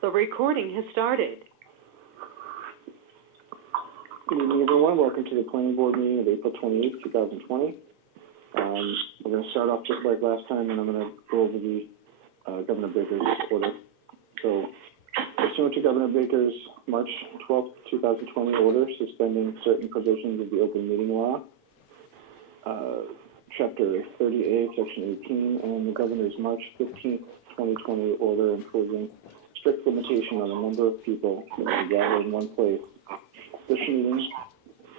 The recording has started. Good evening, everyone. Welcome to the Planning Board meeting of April 28th, 2020. We're going to start off just like last time, and I'm going to go over the Governor Baker's order. So, pursuant to Governor Baker's March 12th, 2020 order suspending certain provisions of the open meeting law, Chapter 30A, Section 18, and the Governor's March 15th, 2020 order imposing strict limitation on the number of people that can gather in one place. This meeting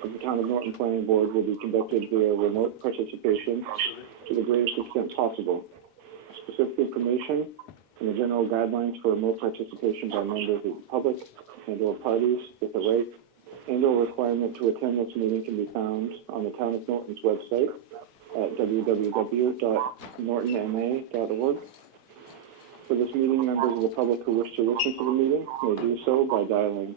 of the Town of Norton Planning Board will be conducted via remote participation to the greatest extent possible. Specific information and the general guidelines for remote participation by members of the public and/or parties with the right and/or requirement to attend this meeting can be found on the Town of Norton's website at www.nortonma.org. For this meeting, members of the public who wish to listen to the meeting may do so by dialing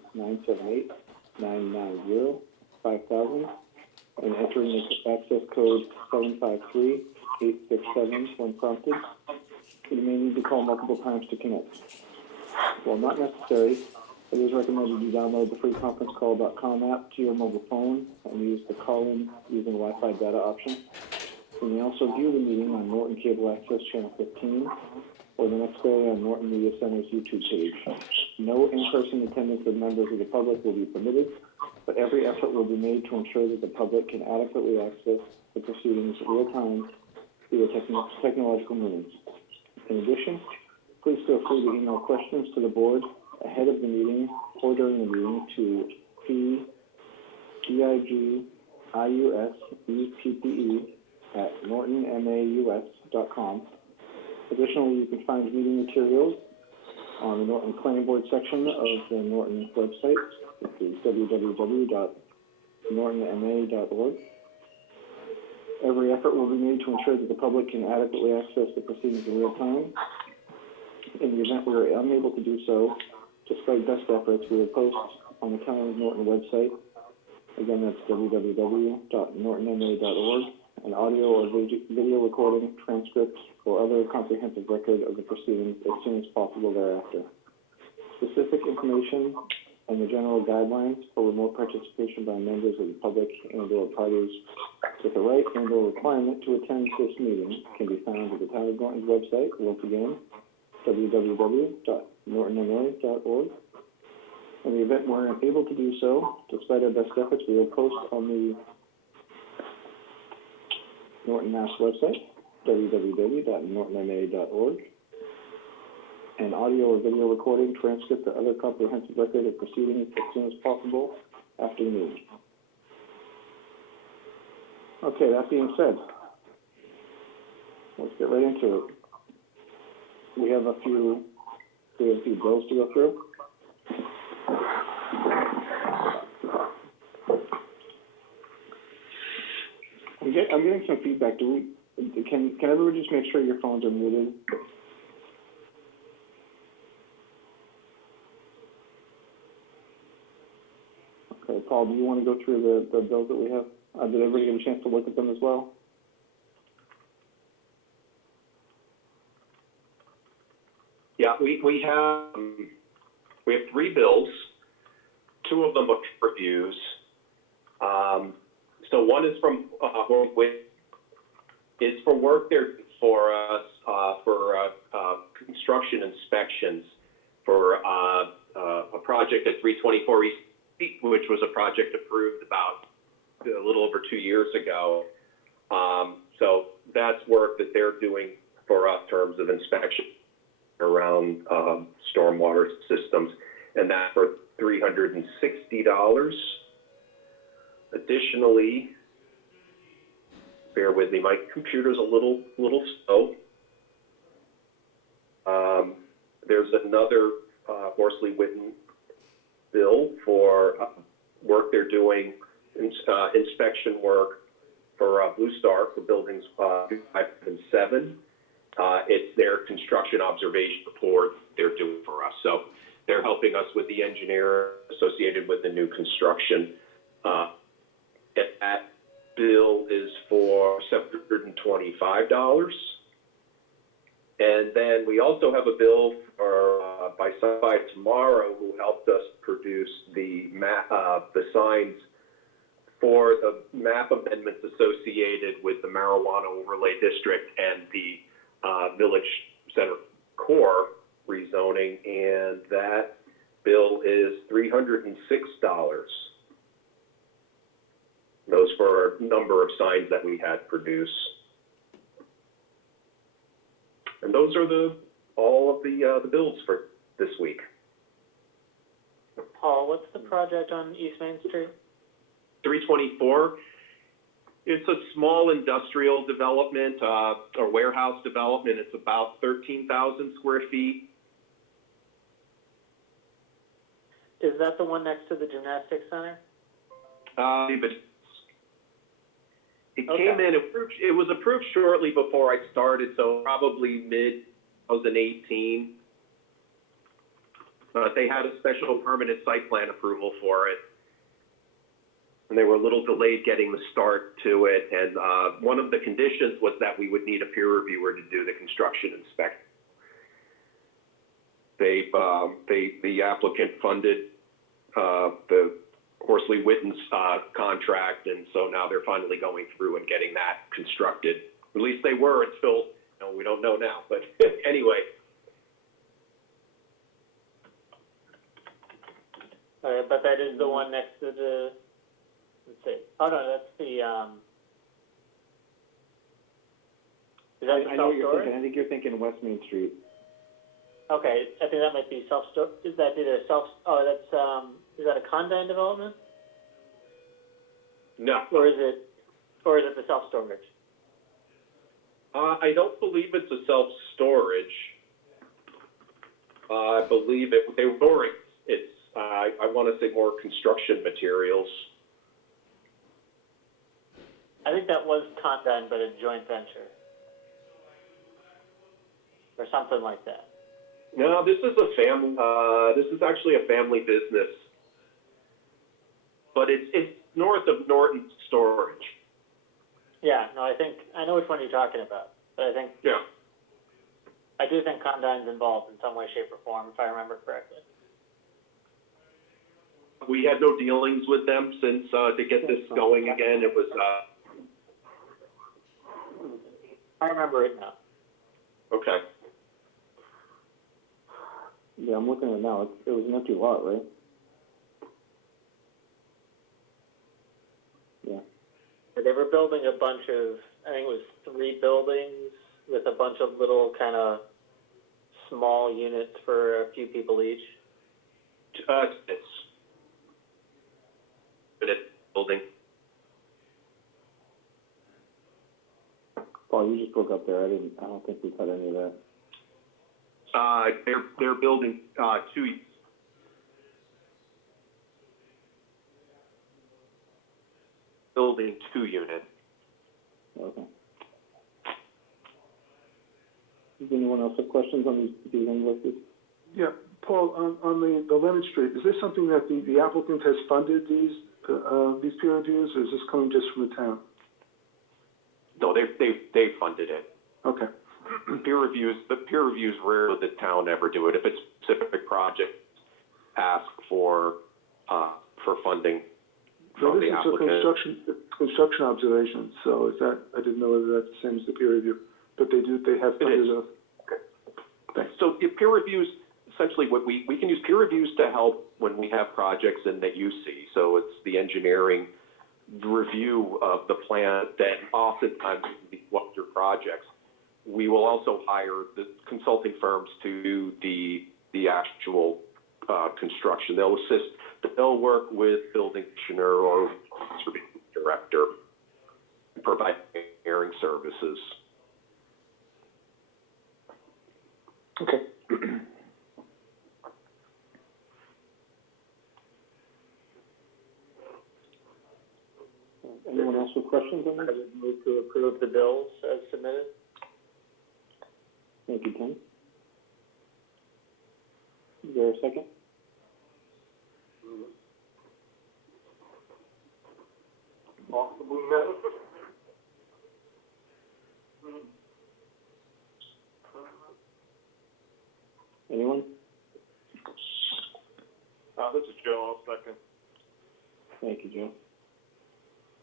978-990-5000 and entering the access code 753-867 when prompted. You may need to call multiple times to connect. While not necessary, it is recommended you download the free conferencecall.com app to your mobile phone and use the call-in using Wi-Fi data option. You may also view the meeting on Norton Cable Access Channel 15 or the next day on Norton Media Center's YouTube page. No in-person attendance of members of the public will be permitted, but every effort will be made to ensure that the public can adequately access the proceedings real time via technological means. In addition, please feel free to email questions to the board ahead of the meeting or during the meeting to PGIGUSEPPE@nortonmaus.com. Additionally, you can find meeting materials on the Norton Planning Board section of the Norton website, which is www.nortonma.org. Every effort will be made to ensure that the public can adequately access the proceedings in real time. In the event we are unable to do so, despite best efforts, we will post on the Town of Norton website, again that's www.nortonma.org, an audio or video recording, transcript, or other comprehensive record of the proceedings as soon as possible thereafter. Specific information and the general guidelines for remote participation by members of the public and/or parties with the right and/or requirement to attend this meeting can be found at the Town of Norton's website, once again, www.nortonma.org. In the event we're unable to do so, despite our best efforts, we will post on the Norton Mass website, www.nortonma.org, an audio or video recording, transcript, or other comprehensive record of proceedings as soon as possible after the meeting. Okay, that being said, let's get right into it. We have a few bills to go through. I'm getting some feedback. Can everybody just make sure your phones are muted? Okay, Paul, do you want to go through the bills that we have? Did everybody get a chance to look at them as well? Yeah, we have 3 bills. 2 of them are reviews. So one is from is for work there for us for construction inspections for a project at 324 East, which was a project approved about a little over 2 years ago. So that's work that they're doing for us in terms of inspection around stormwater systems, and that for $360. Additionally, bear with me, my computer's a little slow. There's another Horsley Witten bill for work they're doing, inspection work for Blue Star for buildings 5 and 7. It's their construction observation report they're doing for us. So they're helping us with the engineer associated with the new construction. That bill is for $725. And then we also have a bill for by tomorrow, who helped us produce the signs for the map amendments associated with the marijuana overlay district and the Village Center core rezoning, and that bill is $306. Those for a number of signs that we had produced. And those are all of the bills for this week. Paul, what's the project on East Main Street? 324, it's a small industrial development, or warehouse development. It's about 13,000 square feet. Is that the one next to the gymnastics center? But it came in, it was approved shortly before I started, so probably mid-2018. They had a special permanent site plan approval for it. And they were a little delayed getting the start to it. And one of the conditions was that we would need a peer reviewer to do the construction inspection. The applicant funded the Horsley Witten's contract, and so now they're finally going through and getting that constructed. At least they were until, we don't know now, but anyway. But that is the one next to the, let's see, oh no, that's the, is that the I know what you're self-storage? thinking. I think you're thinking West Main Street. Okay, I think that might be self-storage, is that either is that a Condyne development? No. Or is it the self-storage? I don't believe it's a self-storage. I believe they were storing. It's, I want to say more construction materials. I think that was Condyne, but a joint venture. Or something like that. No, this is this is actually a family business. But it's north of Norton Storage. Yeah, no, I know which one you're talking about, but Yeah. I do think Condyne's involved in some way, shape, or form, if I remember correctly. We had no dealings with them since, to get this going again. It was, I remember it now. okay. Yeah, I'm looking at it now. It was an empty lot, right? Yeah. They were building a bunch of, I think it was 3 buildings with a bunch of little kind of small units for a few people each. It's building. Paul, you just broke up there. I don't think we cut any of that. They're building, 2 units. Okay. Does anyone else have questions on these invoices? Yeah, Paul, on the Leonard Street, is this something that the applicant has funded these peer reviews, or is this coming just from the town? No, they funded it. Okay. The peer reviews rarely the town ever do it. If it's specific project, ask for funding So from this the is applicant. a construction observation, so is that, I didn't know whether that's the same as the peer review, but they have funded is. those. Thanks. So the peer reviews, essentially what we can use peer reviews to help when we have projects in that you see. So it's the engineering review of the plan that oftentimes these larger projects. We will also hire the consulting firms to do the actual construction. They'll assist, they'll work with building commissioner or director, provide engineering services. Okay. Anyone else with questions on I this? would move to approve the bills as submitted. Thank you, Tim. Is there a second? Possibly no. Anyone? This is Joe, I'll second. Thank you, Joe.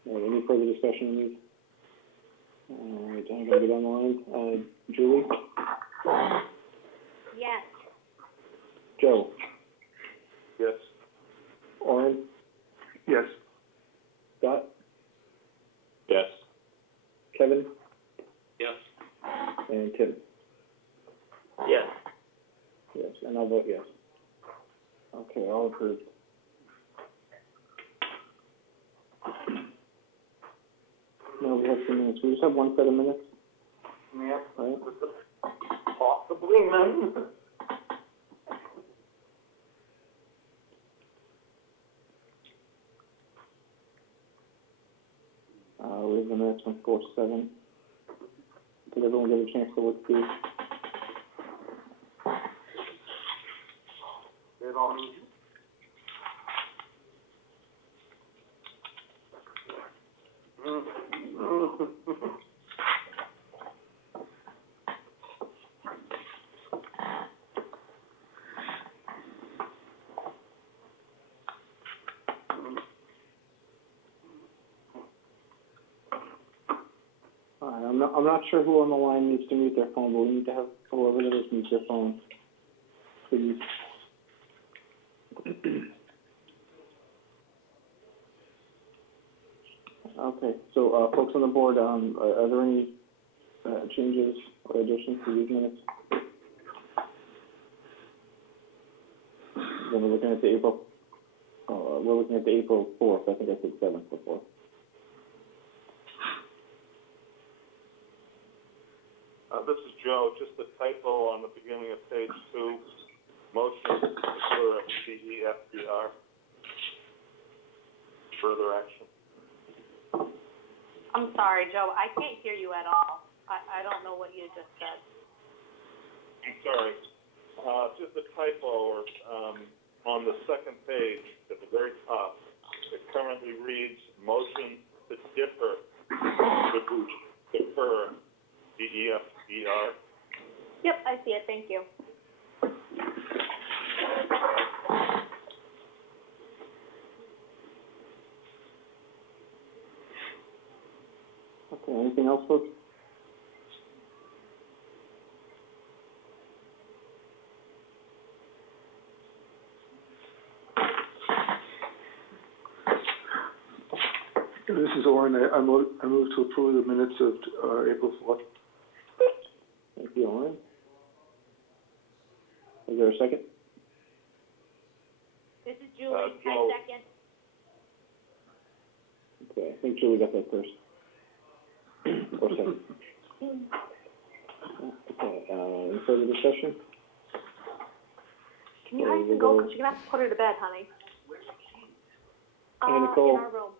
All right, any further discussion on these? All right, I'm gonna get on the line. Julie? Yes. Joe? Yes. Orin? Yes. Scott? Yes. Kevin? Yes. And Tim? Yes. Yes, and I'll vote yes. Okay, all approved. Now we have 2 minutes. We just have one set of minutes, Yeah. right? Possibly, man. We have the minutes from 4/7. Did everyone get a chance to look through? They're on. I'm not sure who on the line needs to mute their phone, but we need to have whoever it is mute their phone, please. Okay, so, folks on the board, are there any, changes or additions to these minutes? Then we're looking at the April 4th, I think I said 7th before. This is Joe, just a typo on the beginning of page 2, motion to defer DEFBR. Further action. I'm sorry, Joe, I can't hear you at all. I don't know what you just said. I'm sorry, just a typo, on the second page, at the very top, it currently reads, motion to defer, DEFBR. Yep, I see it, thank you. Okay, anything else, folks? This is Orin. I move to approve the minutes of, April 4th. Thank you, Orin. Is there a second? This is Julie, Joe. 10 seconds. Okay, I think Julie got that first. Or second. Okay, any further discussion? Can you guys go, because you're gonna have to put her to bed, honey. Hey, Nicole. In our room.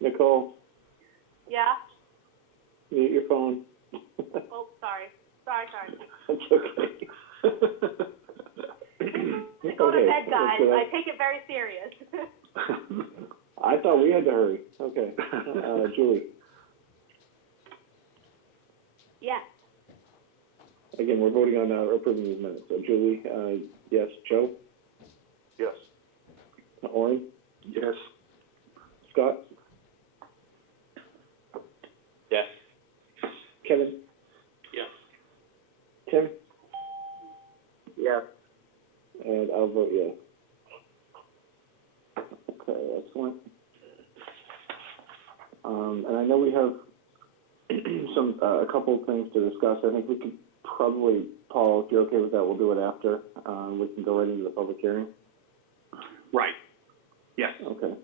Nicole, Yeah? mute your phone. Oh, sorry. Sorry. That's okay. Go to Okay, bed, guys. okay. I take it very serious. I thought we had to hurry. Okay, Julie, Yes. again, we're voting on approving these minutes. So Julie, yes. Joe? Yes. Orin? Yes. Scott? Yes. Kevin? Yes. Tim? Yes. And I'll vote yes. Okay, excellent. And I know we have a couple of things to discuss. I think we could probably, Paul, if you're okay with that, we'll do it after. We can go right into the public hearing. Right. Yes. Okay.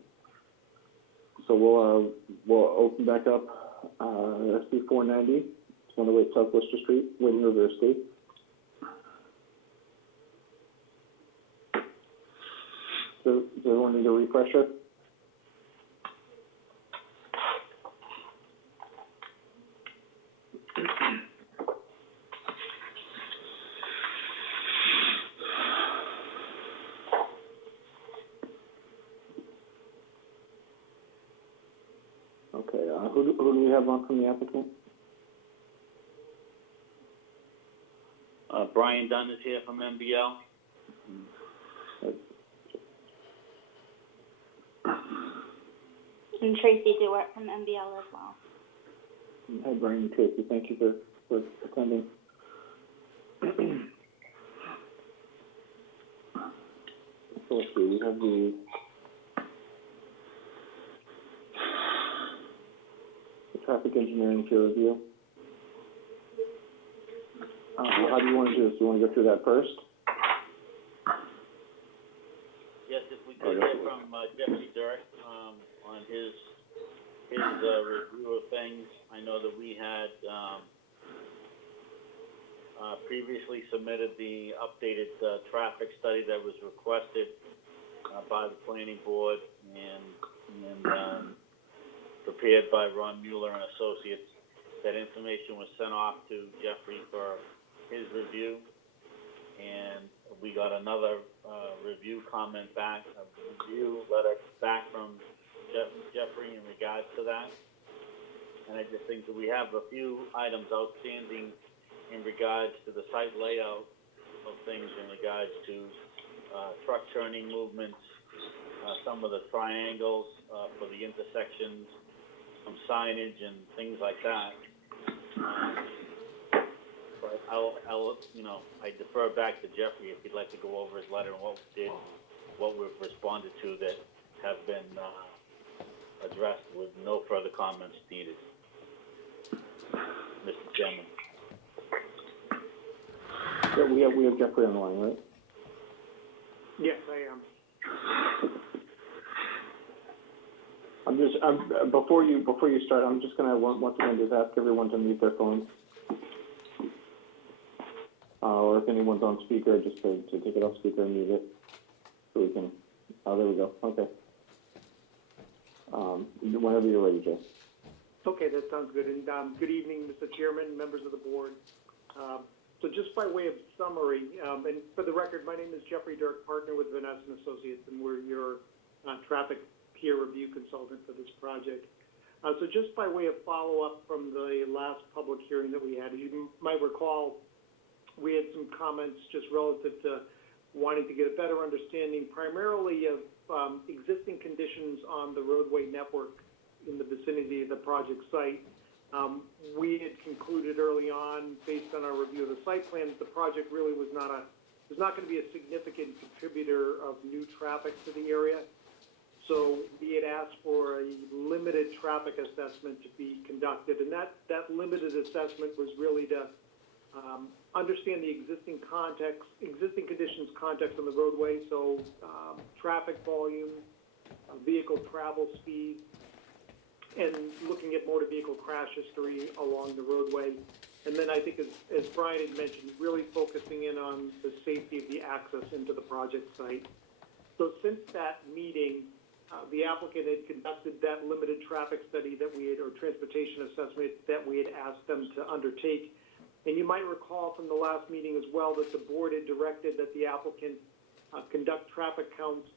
So we'll open back up, SB 490, it's 108 South Worcester Street, Wayne River Estate. So, does everyone need a refresher? Okay, who do we have on from the applicant? Brian Dunn is here from MBL. And Tracy Dewart from MBL as well. Hi, Brian and Tracy, thank you for attending. So let's see, we have the traffic engineering peer review. How do you want to do this? Do you want to go through that first? Yes, if we could hear from Jeffrey Dirk on his review of things. I know that we had previously submitted the updated traffic study that was requested by the planning board and prepared by Ron Mueller and Associates. That information was sent off to Jeffrey for his review, and we got another review comment back, a review letter back from Jeffrey in regards to that. And I just think that we have a few items outstanding in regards to the site layout of things, in regards to truck turning movements, some of the triangles for the intersections, some signage and things like that. But I defer back to Jeffrey if he'd like to go over his letter and what we've responded to that have been addressed with no further comments needed. Mr. Chairman. Yeah, we have Jeffrey on the line, right? Yes, I am. Before you start, I'm just gonna once again just ask everyone to mute their phones. Or if anyone's on speaker, just to take it off speaker and mute it, so we can, there we go, okay. Whenever you're ready, Jay. Okay, that sounds good. And good evening, Mr. Chairman, members of the board. So just by way of summary, and for the record, my name is Jeffrey Dirk, partner with Vanessa and Associates, and we're your traffic peer review consultant for this project. So just by way of follow-up from the last public hearing that we had, as you might recall, we had some comments just relative to wanting to get a better understanding primarily of existing conditions on the roadway network in the vicinity of the project site. We had concluded early on, based on our review of the site plan, that the project really was not going to be a significant contributor of new traffic to the area. So we had asked for a limited traffic assessment to be conducted, and that limited assessment was really to understand the existing conditions context on the roadway, so traffic volume, vehicle travel speed, and looking at motor vehicle crash history along the roadway. And then I think, as Brian had mentioned, really focusing in on the safety of the access into the project site. So since that meeting, the applicant had conducted that limited traffic study or transportation assessment that we had asked them to undertake. And you might recall from the last meeting as well that the board had directed that the applicant conduct traffic counts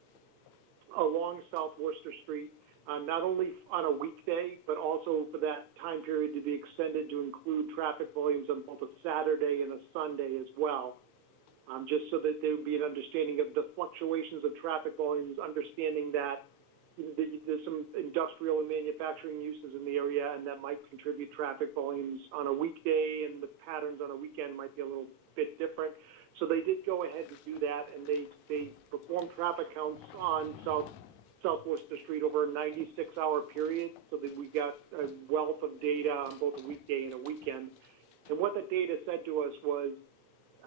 along South Worcester Street, not only on a weekday, but also for that time period to be extended to include traffic volumes on both a Saturday and a Sunday as well, just so that there would be an understanding of the fluctuations of traffic volumes, understanding that there's some industrial and manufacturing uses in the area, and that might contribute traffic volumes on a weekday, and the patterns on a weekend might be a little bit different. So they did go ahead and do that, and they performed traffic counts on South Worcester Street over a 96-hour period, so that we got a wealth of data on both a weekday and a weekend. And what the data said to us was,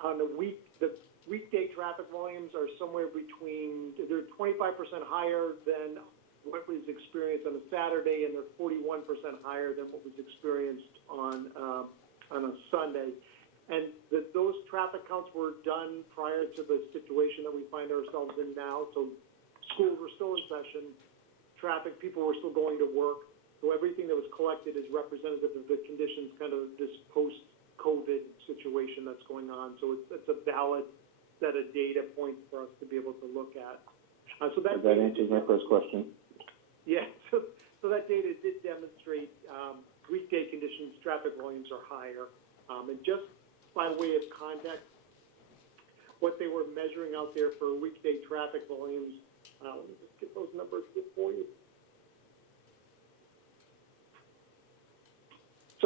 on the weekday traffic volumes are somewhere between, they're 25% higher than what was experienced on a Saturday, and they're 41% higher than what was experienced on a Sunday. And those traffic counts were done prior to the situation that we find ourselves in now. So schools were still in session, people were still going to work. So everything that was collected is representative of the conditions, kind of this post-COVID situation that's going on. So it's a valid set of data points for us to be able to look at. So that answers my first question. Yeah, so that data did demonstrate weekday conditions, traffic volumes are higher. And just by way of context, what they were measuring out there for weekday traffic volumes, let me just get those numbers here for you.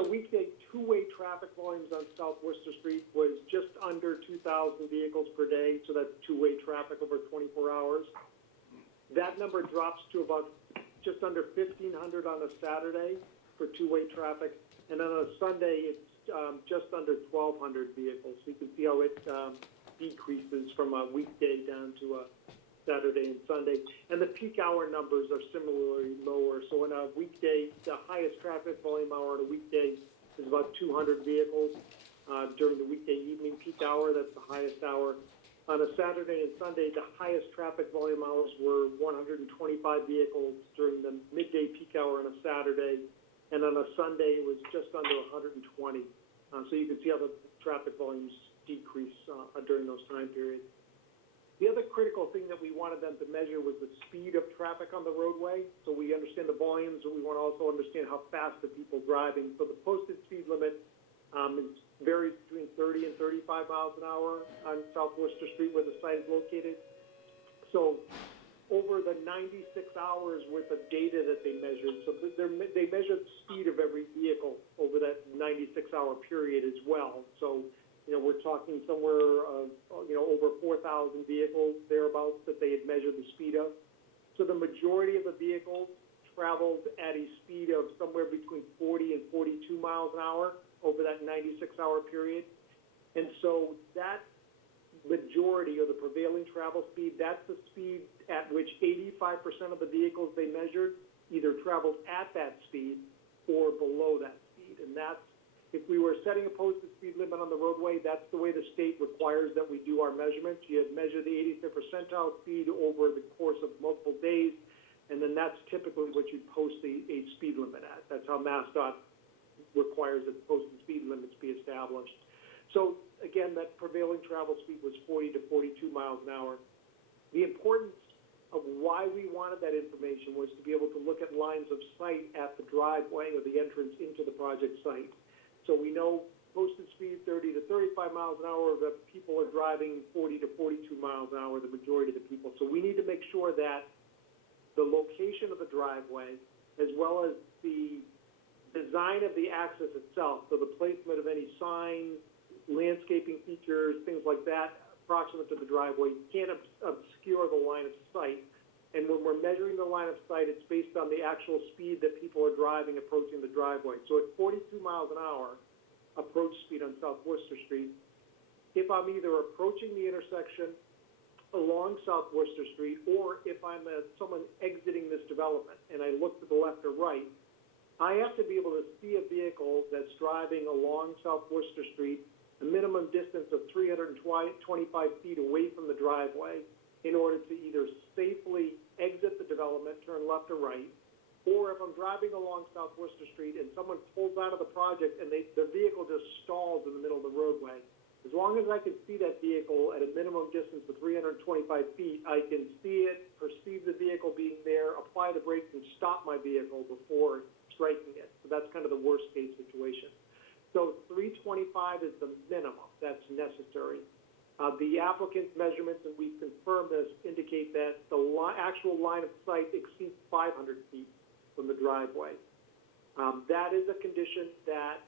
weekday two-way traffic volumes on South Worcester Street was just under 2,000 vehicles per day, so that's two-way traffic over 24 hours. That number drops to about just under 1,500 on a Saturday for two-way traffic, and on a Sunday, it's just under 1,200 vehicles. So you can see how it decreases from a weekday down to a Saturday and Sunday. And the peak hour numbers are similarly lower. So on a weekday, the highest traffic volume hour on a weekday is about 200 vehicles. During the weekday evening peak hour, that's the highest hour. On a Saturday and Sunday, the highest traffic volume hours were 125 vehicles during the midday peak hour on a Saturday. And on a Sunday, it was just under 120. So you can see how the traffic volumes decrease during those time periods. The other critical thing that we wanted them to measure was the speed of traffic on the roadway. So we understand the volumes, but we want to also understand how fast the people driving. So the posted speed limit varies between 30 and 35 miles an hour on South Worcester Street where the site is located. So over the 96 hours worth of data that they measured, so they measured the speed of every vehicle over that 96-hour period as well. So, we're talking somewhere of, over 4,000 vehicles thereabouts that they had measured the speed of. So the majority of the vehicles traveled at a speed of somewhere between 40 and 42 miles an hour over that 96-hour period. And so that majority, or the prevailing travel speed, that's the speed at which 85% of the vehicles they measured either traveled at that speed or below that speed. And that's, if we were setting a posted speed limit on the roadway, that's the way the state requires that we do our measurements. You measure the 85th percentile speed over the course of multiple days, and then that's typically what you post a speed limit at. That's how MassDOT requires that posted speed limits be established. So again, that prevailing travel speed was 40 to 42 miles an hour. The importance of why we wanted that information was to be able to look at lines of sight at the driveway or the entrance into the project site. So we know posted speed 30 to 35 miles an hour, that people are driving 40 to 42 miles an hour, the majority of the people. So we need to make sure that the location of the driveway, as well as the design of the access itself, so the placement of any signs, landscaping features, things like that, proximate to the driveway, can't obscure the line of sight. And when we're measuring the line of sight, it's based on the actual speed that people are driving approaching the driveway. So at 42 miles an hour, approach speed on South Worcester Street, if I'm either approaching the intersection along South Worcester Street, or if I'm someone exiting this development and I look to the left or right, I have to be able to see a vehicle that's driving along South Worcester Street a minimum distance of 325 feet away from the driveway in order to either safely exit the development, turn left or right, or if I'm driving along South Worcester Street and someone pulls out of the project and the vehicle just stalls in the middle of the roadway, as long as I can see that vehicle at a minimum distance of 325 feet, I can see it, perceive the vehicle being there, apply the brakes, and stop my vehicle before striking it. So that's kind of the worst case situation. So 325 is the minimum that's necessary. The applicant's measurements, and we've confirmed this, indicate that the actual line of sight exceeds 500 feet from the driveway. That is a condition that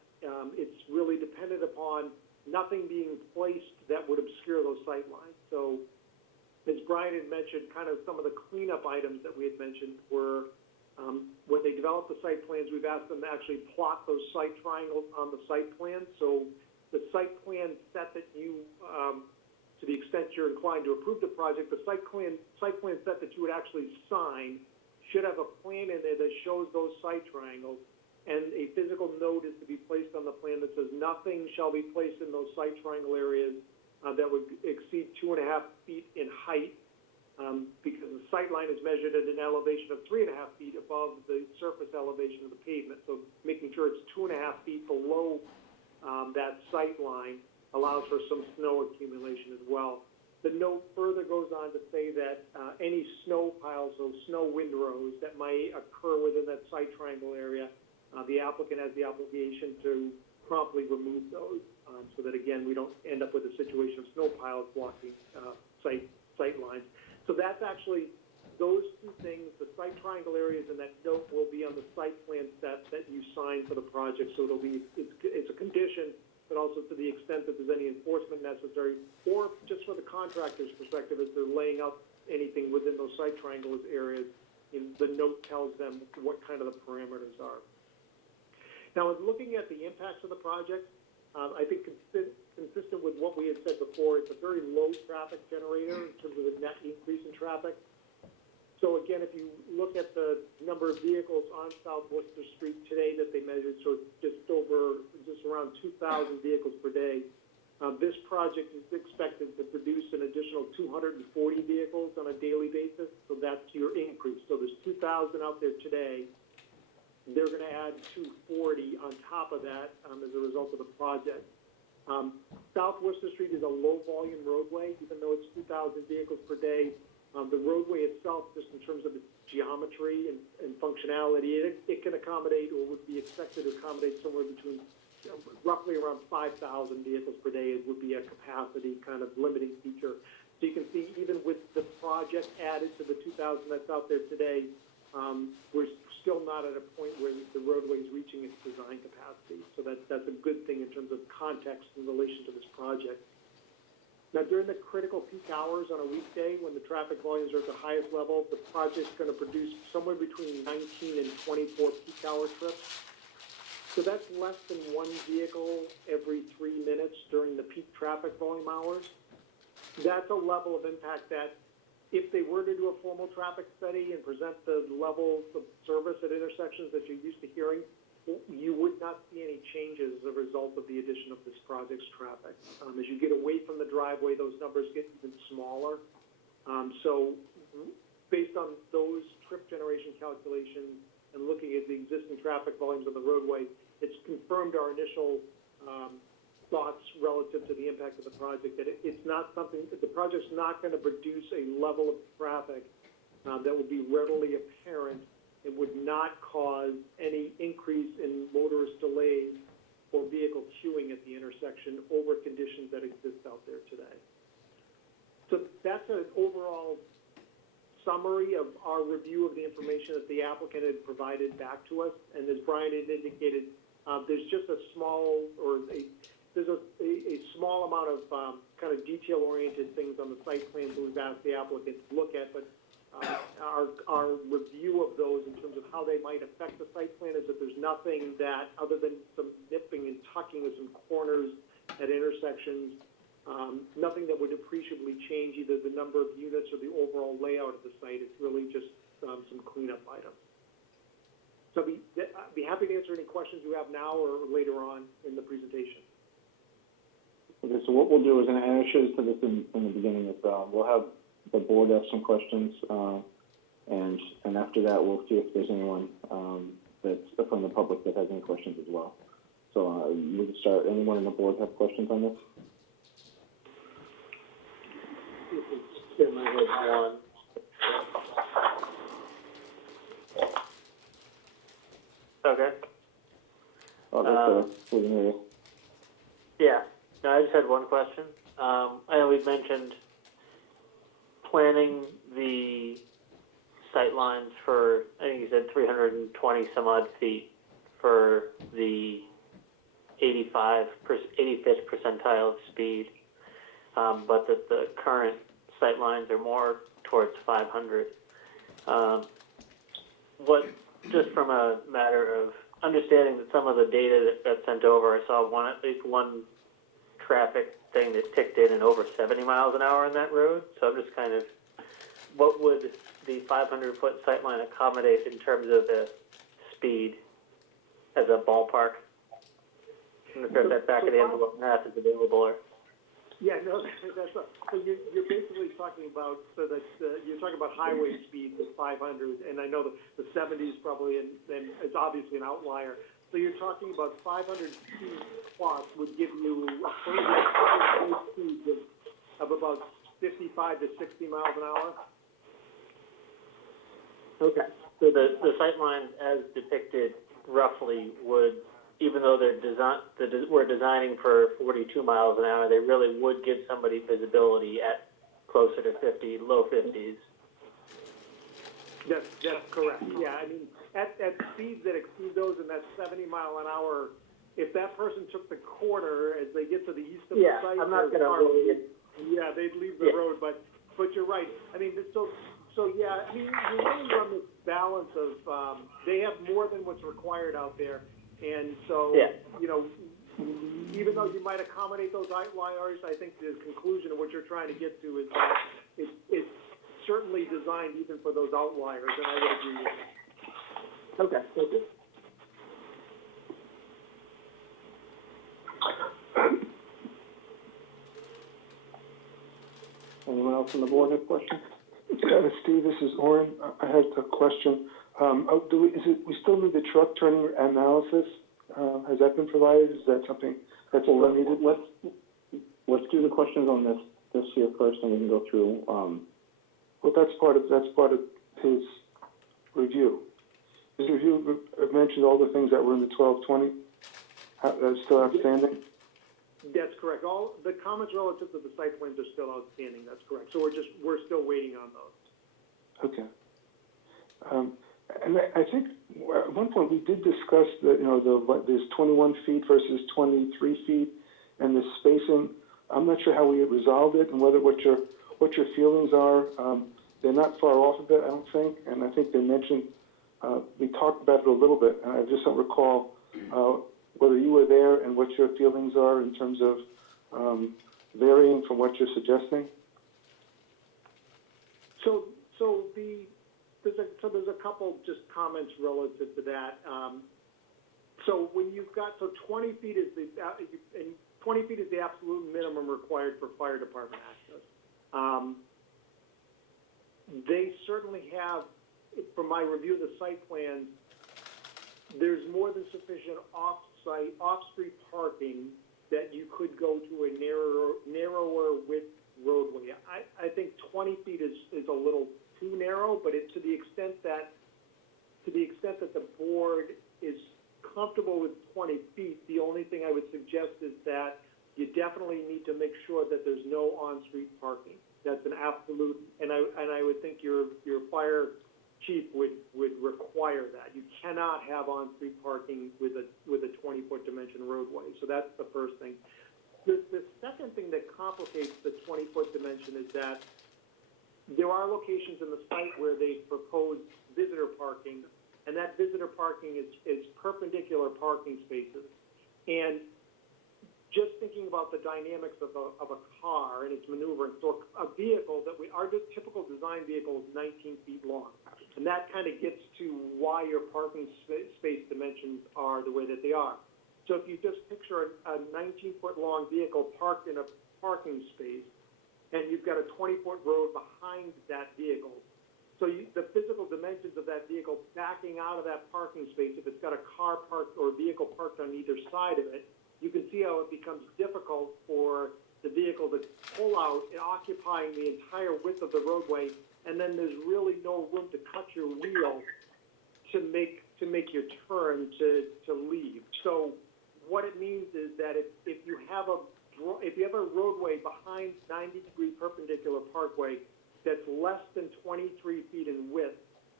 it's really dependent upon nothing being placed that would obscure those sight lines. So as Brian had mentioned, kind of some of the cleanup items that we had mentioned were when they develop the site plans, we've asked them to actually plot those site triangles on the site plan. So the site plan set that you, to the extent you're inclined to approve the project, the site plan set that you would actually sign should have a plan in there that shows those site triangles, and a physical note is to be placed on the plan that says nothing shall be placed in those site triangle areas that would exceed 2.5 feet in height, because the sight line is measured at an elevation of 3.5 feet above the surface elevation of the pavement. So making sure it's 2.5 feet below that sight line allows for some snow accumulation as well. The note further goes on to say that any snow piles, so snow windrows that might occur within that site triangle area, the applicant has the obligation to promptly remove those, so that again we don't end up with a situation of snow piles blocking sight lines. So that's actually those two things, the site triangle areas and that note will be on the site plan set that you sign for the project, so it's a condition, but also to the extent that there's any enforcement necessary, or just for the contractor's perspective, as they're laying out anything within those site triangle areas, the note tells them what kind of the parameters are. Now, in looking at the impacts of the project, I think consistent with what we had said before, it's a very low traffic generator in terms of the net increase in traffic. So again, if you look at the number of vehicles on South Worcester Street today that they measured, so just around 2,000 vehicles per day. This project is expected to produce an additional 240 vehicles on a daily basis, so that's your increase. So there's 2,000 out there today. They're going to add 240 on top of that as a result of the project. South Worcester Street is a low-volume roadway, even though it's 2,000 vehicles per day. The roadway itself, just in terms of its geometry and functionality, it can accommodate, or would be expected to accommodate, somewhere between roughly around 5,000 vehicles per day. It would be a capacity kind of limiting feature. So you can see, even with the project added to the 2,000 that's out there today, we're still not at a point where the roadway is reaching its design capacity. So that's a good thing in terms of context in relation to this project. Now, during the critical peak hours on a weekday, when the traffic volumes are at the highest level, the project's going to produce somewhere between 19 and 24 peak hour trips. So that's less than one vehicle every 3 minutes during the peak traffic volume hours. That's a level of impact that, if they were to do a formal traffic study and present the levels of service at intersections that you're used to hearing, you would not see any changes as a result of the addition of this project's traffic. As you get away from the driveway, those numbers get even smaller. So based on those trip generation calculations and looking at the existing traffic volumes on the roadway, it's confirmed our initial thoughts relative to the impact of the project, that it's not something, that the project's not going to produce a level of traffic that will be readily apparent. It would not cause any increase in motorist delays or vehicle queuing at the intersection over conditions that exist out there today. So that's an overall summary of our review of the information that the applicant had provided back to us. And as Brian had indicated, there's just a small, there's a small amount of kind of detail-oriented things on the site plans that we've asked the applicant to look at, but our review of those in terms of how they might affect the site plan is that there's nothing that, other than some nipping and tucking of some corners at intersections, nothing that would appreciably change either the number of units or the overall layout of the site. It's really just some cleanup items. So I'd be happy to answer any questions you have now or later on in the presentation. Okay, so what we'll do is, and I showed to this in the beginning, is we'll have the board ask some questions, and after that, we'll see if there's anyone that's from the public that has any questions as well. So we can start. Anyone on the board have questions on this? Tim, I have one. Okay. Oh, that's we can hear you. Yeah. No, I just had one question. I know we've mentioned planning the sight lines for, I think you said 320 some odd feet for the 85th percentile of speed, but that the current sight lines are more towards 500. Just from a matter of understanding that some of the data that got sent over, I saw at least one traffic thing that ticked in over 70 miles an hour on that road. So I'm just kind of, what would the 500-foot sight line accommodate in terms of the speed as a ballpark? And if that back of the envelope math is available. Or... Yeah, no, that's so you're basically talking about, so that you're talking about highway speed with 500, and I know the 70 is probably, and it's obviously an outlier. So you're talking about 500 feet plus would give you a speed of about 55 to 60 miles an hour. Okay. So the sight lines as depicted roughly would, even though we're designing for 42 miles an hour, they really would give somebody visibility at closer to 50, low 50s. That's correct, yeah, I mean, at speeds that exceed those in that 70 mile an hour, if that person took the corner as they get to the east of the Yeah, site. I'm not their gonna car really would- Yeah, they'd leave the Yeah. road, but you're right, I mean, so yeah, I mean, you really run this balance of, they have more than what's required out there, and so, Yeah. you know, even though you might accommodate those outliers, I think the conclusion of what you're trying to get to is that it's certainly designed even for those outliers, and I would agree with you. Okay, thank you. Anyone else on the board have questions? Steve, this is Orin. I have a question. We still need the truck turning analysis? Has that been provided? Is that something that's still needed? Let's do the questions on this here first, and we can go through, Well, that's part of his review. His review mentioned all the things that were in the 1220, that's still outstanding? That's correct. All the comments relative to the site plans are still outstanding. That's correct. So we're still waiting on those. Okay. And I think at one point we did discuss there's 21 feet versus 23 feet and the spacing. I'm not sure how we resolved it and whether what your feelings are. They're not far off of it, I don't think. And I think they mentioned, we talked about it a little bit, and I just don't recall whether you were there and what your feelings are in terms of varying from what you're suggesting. There's a couple just comments relative to that. So when you've got 20 feet is and 20 feet is the absolute minimum required for fire department access. They certainly have, from my review of the site plans, there's more than sufficient off-street parking that you could go to a narrower width roadway. I think 20 feet is a little too narrow, but it's to the extent that the board is comfortable with 20 feet, the only thing I would suggest is that you definitely need to make sure that there's no on-street parking. That's an absolute, and I would think your fire chief would require that. You cannot have on-street parking with a 20-foot dimension roadway. So that's the first thing. The second thing that complicates the 20-foot dimension is that there are locations in the site where they propose visitor parking, and that visitor parking is perpendicular parking spaces. And just thinking about the dynamics of a car and its maneuvering, so a vehicle our typical design vehicle is 19 feet long. And that kind of gets to why your parking space dimensions are the way that they are. So if you just picture a 19-foot long vehicle parked in a parking space, and you've got a 20-foot road behind that vehicle, so the physical dimensions of that vehicle backing out of that parking space, if it's got a car parked or a vehicle parked on either side of it, you can see how it becomes difficult for the vehicle to pull out, occupying the entire width of the roadway, and then there's really no room to cut your wheel to make your turn to leave. So what it means is that if you have a roadway behind 90-degree perpendicular parkway that's less than 23 feet in width,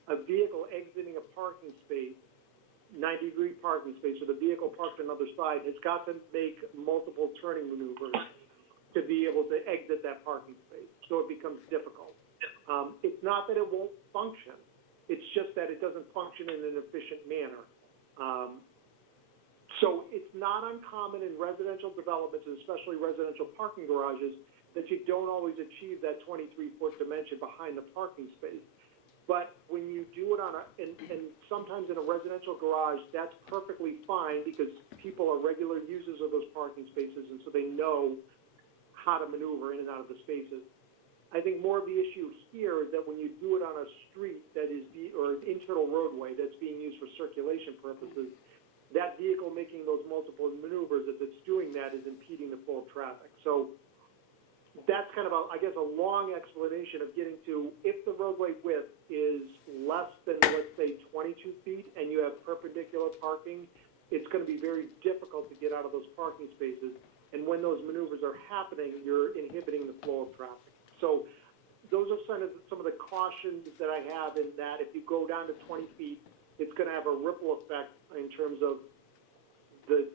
a vehicle exiting a parking space, 90-degree parking space, so the vehicle parked on the other side, has got to make multiple turning maneuvers to be able to exit that parking space. So it becomes difficult. It's not that it won't function. It's just that it doesn't function in an efficient manner. So it's not uncommon in residential developments, especially residential parking garages, that you don't always achieve that 23-foot dimension behind the parking space. But when you do it and sometimes in a residential garage, that's perfectly fine because people are regular users of those parking spaces, and so they know how to maneuver in and out of the spaces. I think more of the issue here is that when you do it on a street or an internal roadway that's being used for circulation purposes, that vehicle making those multiple maneuvers, if it's doing that, is impeding the flow of traffic. So that's kind of a long explanation of getting to, if the roadway width is less than, let's say, 22 feet and you have perpendicular parking, it's going to be very difficult to get out of those parking spaces. And when those maneuvers are happening, you're inhibiting the flow of traffic. So those are some of the cautions that I have in that if you go down to 20 feet, it's gonna have a ripple effect in terms of the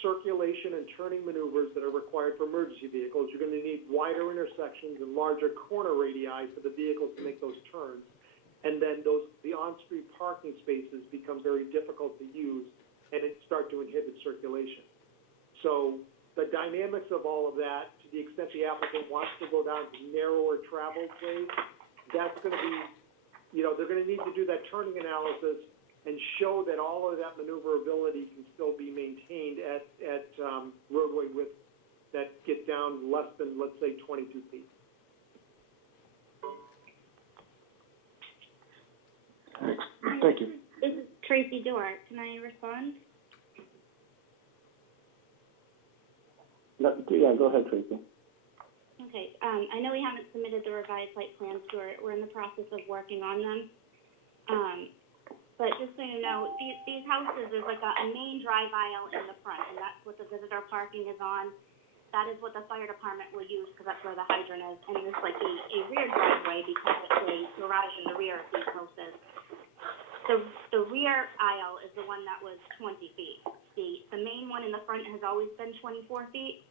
circulation and turning maneuvers that are required for emergency vehicles. You're gonna need wider intersections and larger corner radii for the vehicles to make those turns. And then the on-street parking spaces become very difficult to use, and it start to inhibit circulation. So the dynamics of all of that, to the extent the applicant wants to go down to narrower traveled ways, that's gonna be, they're gonna need to do that turning analysis and show that all of that maneuverability can still be maintained at roadway width that get down less than, let's say, 22 feet. Thanks. Thank you. This is Tracy Dort. Can I respond? Yeah, go ahead, Tracy. Okay, I know we haven't submitted the revised site plans. We're in the process of working on them. But just so you know, these houses, there's like a main drive aisle in the front, and that's what the visitor parking is on. That is what the fire department will use, because that's where the hydrant is. And there's like a rear driveway, because it's a garage in the rear of these houses. The rear aisle is the one that was 20 feet. The main one in the front has always been 24 feet.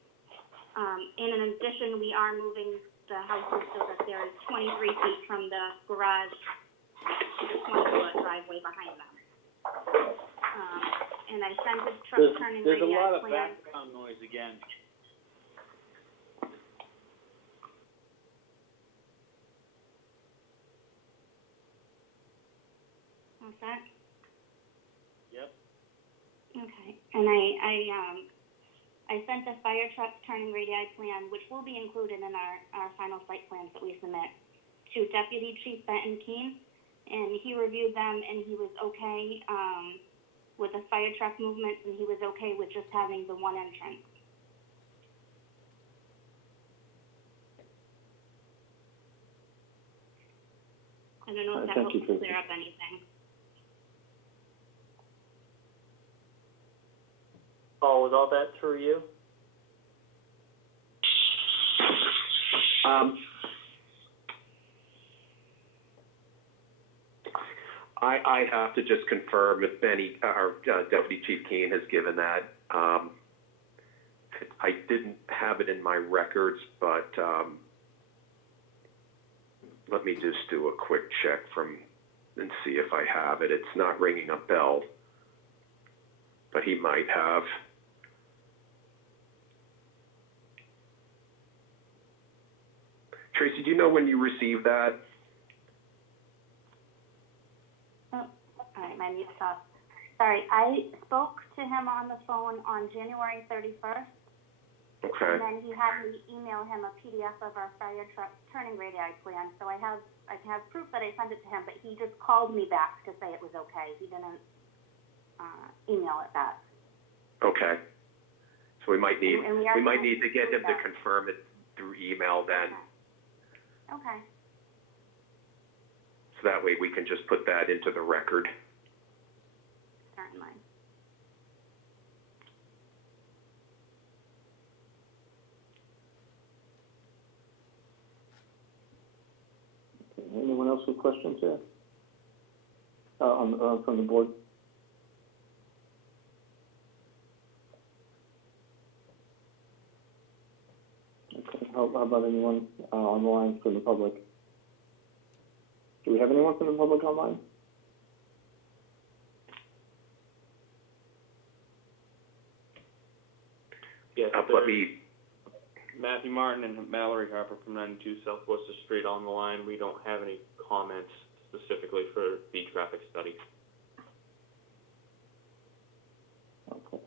And in addition, we are moving the houses so that they're 23 feet from the garage to the 20-foot driveway behind them. And I sent the truck turning There's a radii lot of plan. background noise again. What's that? Yep. Okay, and I sent the fire truck turning radii plan, which will be included in our final site plans that we submit, to Deputy Chief Benton Keene, and he reviewed them, and he was okay, with the fire truck movements, and he was okay with just having the one entrance. I don't know if that Thank helps you, Tracy. clear up anything. Paul, was all that through you? I have to just confirm if Benny, our Deputy Chief Keene has given that. I didn't have it in my records, but let me just do a quick check and see if I have it. It's not ringing a bell, but he might have. Tracy, do you know when you received that? Oh, all right, my mute's off. Sorry, I spoke to him on the phone on January 31st. Okay. And then he had me email him a PDF of our fire truck turning radii plan. So I have proof that I sent it to him, but he just called me back to say it was okay. He didn't email it back. Okay. So we might need And we might need to get him to that. confirm it through email then. Okay. So that way we can just put that into the record. Certainly. Anyone else with questions here? From the board? Okay, how about anyone on the line from the public? Do we have anyone from the public online? Yes, Let me, Matthew Martin and Mallory Harper from 92 South Worcester Street on the line. We don't have any comments specifically for the traffic study. Okay.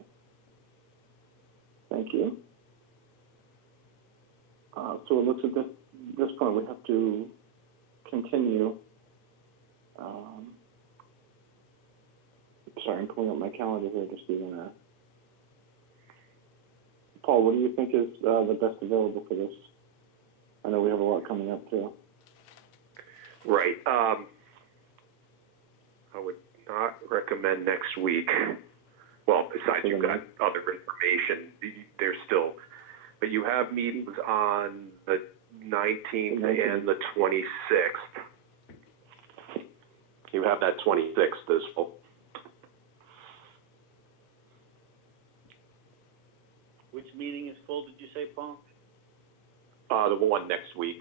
Thank you. So it looks at this point, we have to continue. Sorry, I'm pulling up my calendar here just even Paul, what do you think is the best available for this? I know we have a lot coming up too. right. I would not recommend next week. Well, besides you've got other information, there's still, but you have meetings on the 19th and the 26th. You have that 26th as well. Which meeting is full, did you say, Paul? The one next week.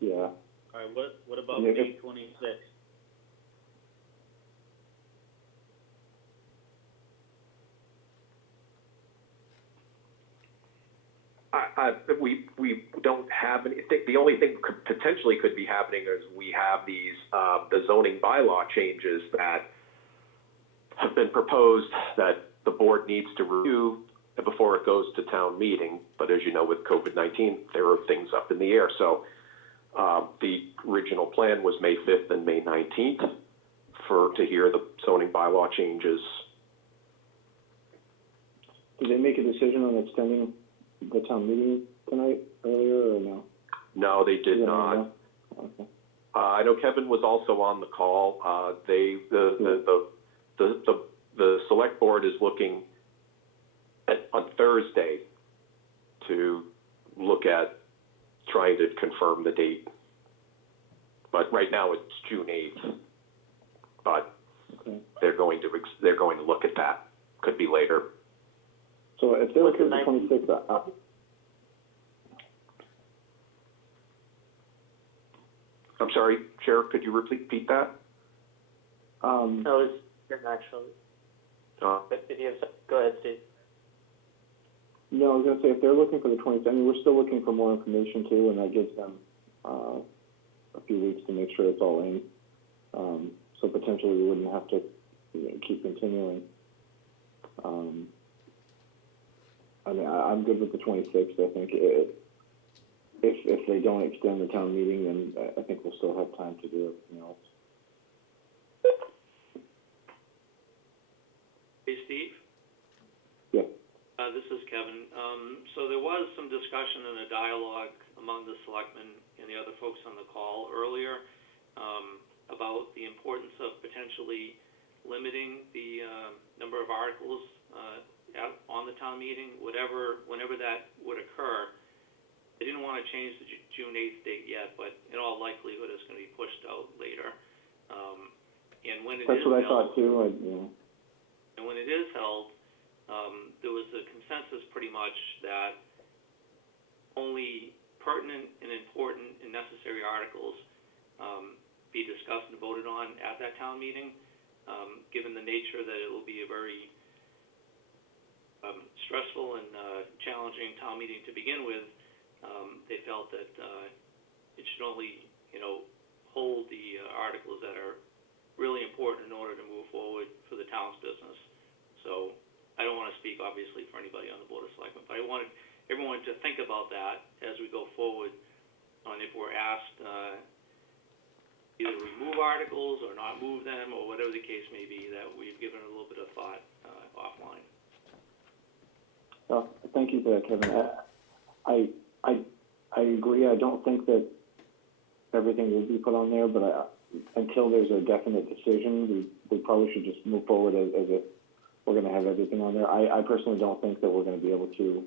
Yeah. All right, what about Yeah, May 26th? We don't have any. I think the only thing potentially could be happening is we have these the zoning bylaw changes that have been proposed that the board needs to review before it goes to town meeting. But as you know, with COVID-19, there are things up in the air. So the original plan was May 5th and May 19th to hear the zoning bylaw changes. Did they make a decision on extending the town meeting tonight, earlier, or no? No, they did not. Okay. I know Kevin was also on the call. The select board is looking on Thursday to look at trying to confirm the date. But right now it's June 8th. But Okay. they're going to look at that. Could be later. So if they're What's looking the at the 26th, I'm sorry, Sheriff, could you repeat that? No, it's actually. If you have, go ahead, Steve. no, I was gonna say, if they're looking for the 26th, I mean, we're still looking for more information too, and that gives them, a few weeks to make sure it's all in. So potentially we wouldn't have to, keep continuing. I mean, I'm good with the 26th. I think if they don't extend the town meeting, then I think we'll still have time to do everything else. Hey, Steve? Yeah. This is Kevin. So there was some discussion and a dialogue among the selectmen and the other folks on the call earlier about the importance of potentially limiting the number of articles on the town meeting, whenever that would occur. They didn't want to change the June 8th date yet, but in all likelihood, it's going to be pushed out later. And when it That's is what I held, thought too. and when it is held, there was a consensus pretty much that only pertinent and important and necessary articles be discussed and voted on at that town meeting, given the nature that it will be a very stressful and challenging town meeting to begin with. They felt that it should only, hold the articles that are really important in order to move forward for the town's business. So I don't want to speak, obviously, for anybody on the Board of Selectmen, but I wanted everyone to think about that as we go forward on if we're asked either remove articles or not move them, or whatever the case may be, that we've given a little bit of thought offline. Well, thank you for that, Kevin. I agree. I don't think that everything will be put on there, but until there's a definite decision, we probably should just move forward as if we're going to have everything on there. I personally don't think that we're going to be able to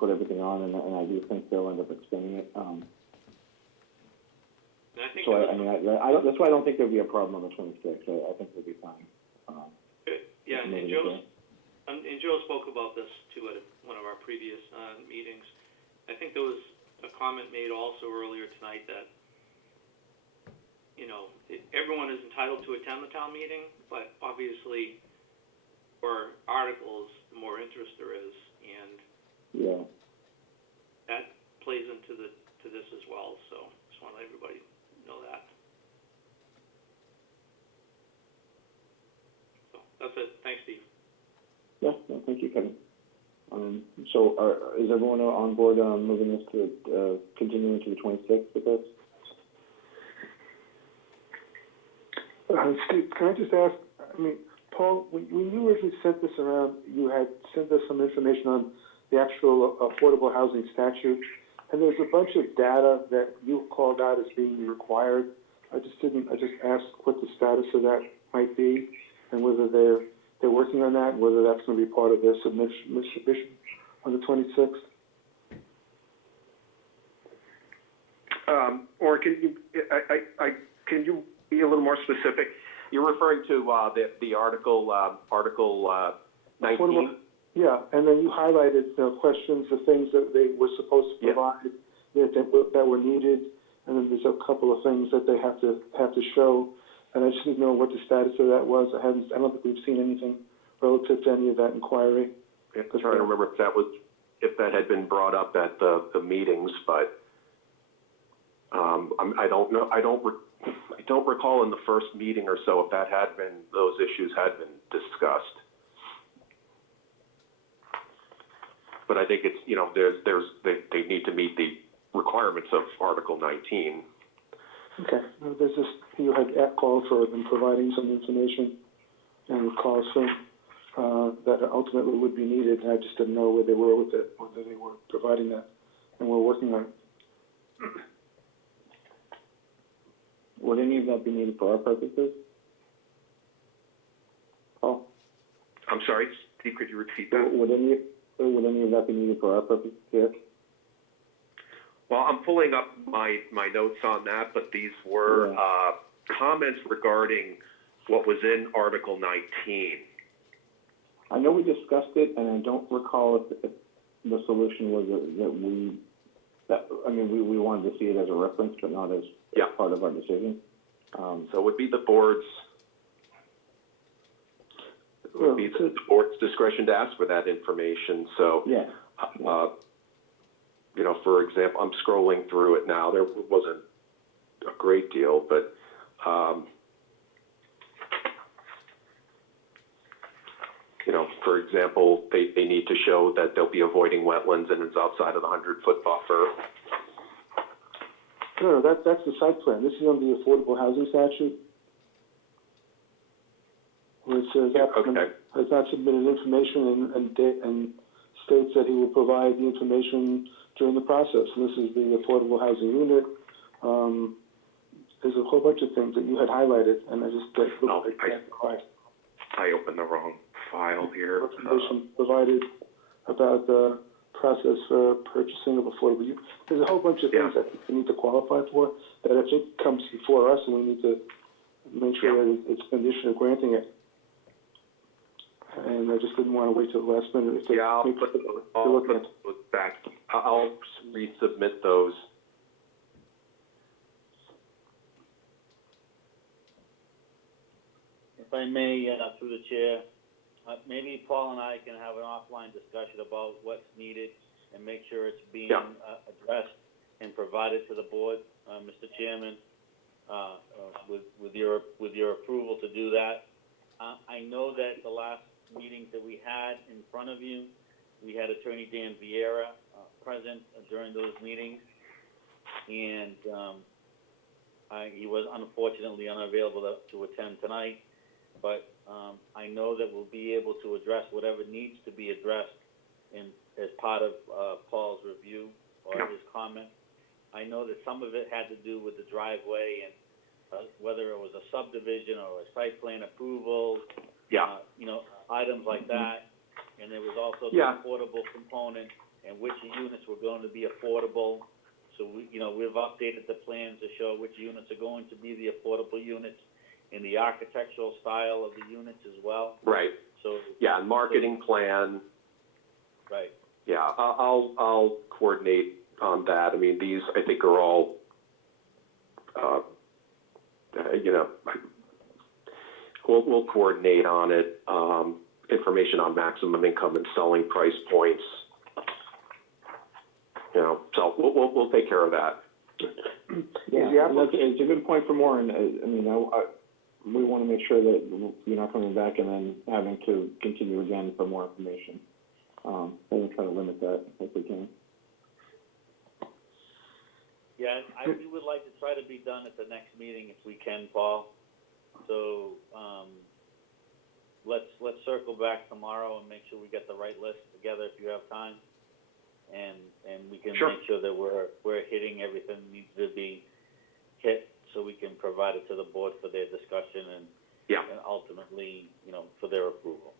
put everything on, and I do think they'll end up extending it. And I think So that's why I don't think there'll be a problem on the 26th. I think we'll be fine. yeah, and Joe spoke about this too at one of our previous meetings. I think there was a comment made also earlier tonight that, everyone is entitled to attend the town meeting, but obviously for articles, the more interest there is, and Yeah. that plays into this as well. So just want to let everybody know that. So that's it. Thanks, Steve. Yeah, no, thank you, Kevin. So is everyone on board moving this to continuing to the 26th with this? Steve, can I just ask, Paul, when you originally sent this around, you had sent us some information on the actual affordable housing statute, and there's a bunch of data that you called out as being required. I just asked what the status of that might be, and whether they're working on that, and whether that's going to be part of their submission on the 26th. Or can you, can you be a little more specific? You're referring to, the article 19? Yeah, and then you highlighted the questions, the things that they were supposed to Yeah. provide, that were needed, and then there's a couple of things that they have to show, and I just didn't know what the status of that was. I don't think we've seen anything relative to any of that inquiry. I'm trying to remember if that had been brought up at the meetings, but, I don't know, I don't recall in the first meeting or so if those issues had been discussed. But I think it's, they need to meet the requirements of Article 19. Okay, well, there's just, you had called for them providing some information and calls from, that ultimately would be needed, and I just didn't know where they were with it, whether they were providing that, and we're working on it. Would any of that be needed for our purposes? Oh, I'm sorry, Steve, could you repeat that? would any of that be needed for our purposes here? Well, I'm pulling up my notes on that, but these were comments regarding what was in Article 19. I know we discussed it, and I don't recall if the solution was we wanted to see it as a reference, but not as part of our decision. So it would be the board's discretion to ask for that information. So, for example, I'm scrolling through it now. There wasn't a great deal, but for example, they need to show that they'll be avoiding wetlands and it's outside of the 100-foot buffer. No, that's the site plan. This is on the Affordable Housing Statute, where it says applicant has not submitted information and states that he will provide the information during the process. And this is the Affordable Housing Unit. There's a whole bunch of things that you had highlighted, and I just I opened the wrong file here. Information provided about the process for purchasing of affordable units. There's a whole bunch of things that we need to qualify for that I think comes before us, and we need to make sure that it's a condition of granting it. And I just didn't want to wait till the last minute. I'll put those back. I'll resubmit those. If I may, through the chair, maybe Paul and I can have an offline discussion about what's needed and make sure it's being addressed and provided to the board, Mr. Chairman, with your approval to do that. I know that the last meetings that we had in front of you, we had Attorney Dan Vieira present during those meetings, and he was unfortunately unavailable to attend tonight, but I know that we'll be able to address whatever needs to be addressed as part of Paul's review or his comment. I know that some of it had to do with the driveway and whether it was a subdivision or a site plan approval, items like that. And there was also the affordable component and which units were going to be affordable. So we've updated the plans to show which units are going to be the affordable units in the architectural style of the units as well. Right. So and marketing plan. Right. Yeah, I'll coordinate on that. I mean, these I think are all, we'll coordinate on it. Information on maximum income and selling price points. So we'll take care of that. It's a good point for Warren. We want to make sure that you're not coming back and then having to continue again for more information. And we'll try to limit that if we can. Yeah, we would like to try to be done at the next meeting if we can, Paul. So let's circle back tomorrow and make sure we get the right list together if you have time, and we can make sure that we're hitting everything that needs to be hit, so we can provide it to the board for their discussion and ultimately, for their approval.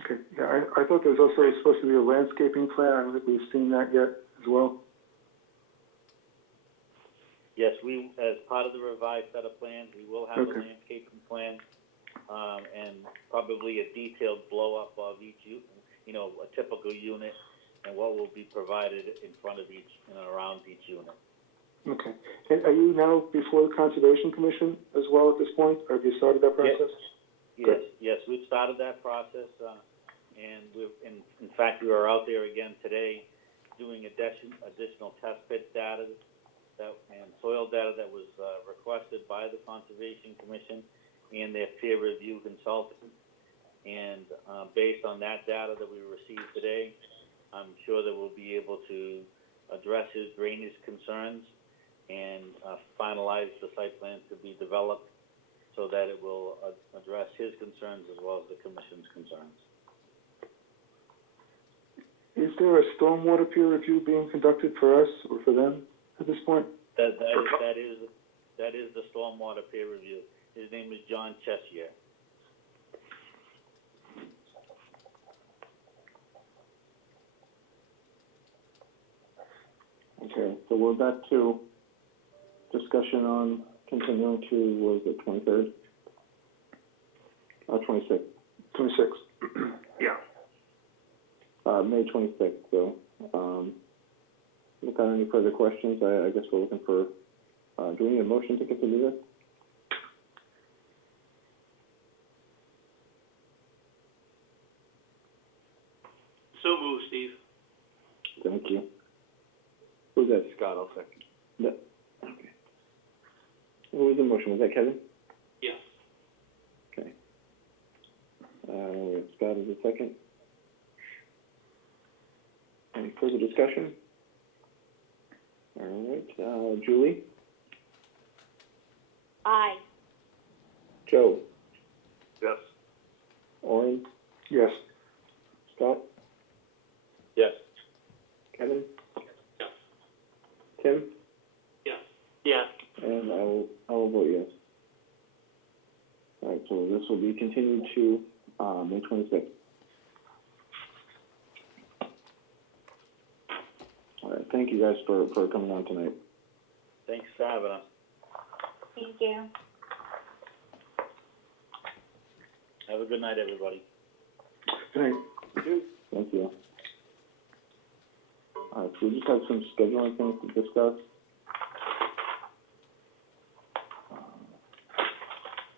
Okay. Yeah, I thought there was also supposed to be a landscaping plan. I don't think we've seen that yet as well? Yes, we, as part of the revised set of plans, we will have a Okay. landscaping plan, and probably a detailed blow-up of each a typical unit, and what will be provided in front of each and around each unit. Okay. And are you now before the Conservation Commission as well at this point, or have you started that process? Yes, we've started that process, and in fact, we are out there again today doing additional test pit data and soil data that was requested by the Conservation Commission and their peer review consultant. And based on that data that we received today, I'm sure that we'll be able to address his drainage concerns and finalize the site plan to be developed so that it will address his concerns as well as the Commission's concerns. Is there a stormwater peer review being conducted for us or for them at this point? That is the stormwater peer review. His name is John Chessier. Okay, so we're back to discussion on continuing to, was it 23rd? 26th. 26. Yeah. May 26th, so, without any further questions, I guess we're looking for, do we need a motion to continue this? So moved, Steve. Thank you. Who's that? Scott, I'll second. No. Okay. What was the motion? Was that Kevin? Yes. Okay. We have Scott as a second. Any further discussion? All right, Julie? Aye. Joe? Yes. Orin? Yes. Scott? Yes. Kevin? Yes. Tim? Yes. Yeah. And I will vote yes. All right, so this will be continued to, May 26th. All right, thank you guys for coming on tonight. Thanks for having us. Thank you. Have a good night, everybody. Good night. Thank you. All right, so we just have some scheduling things to discuss.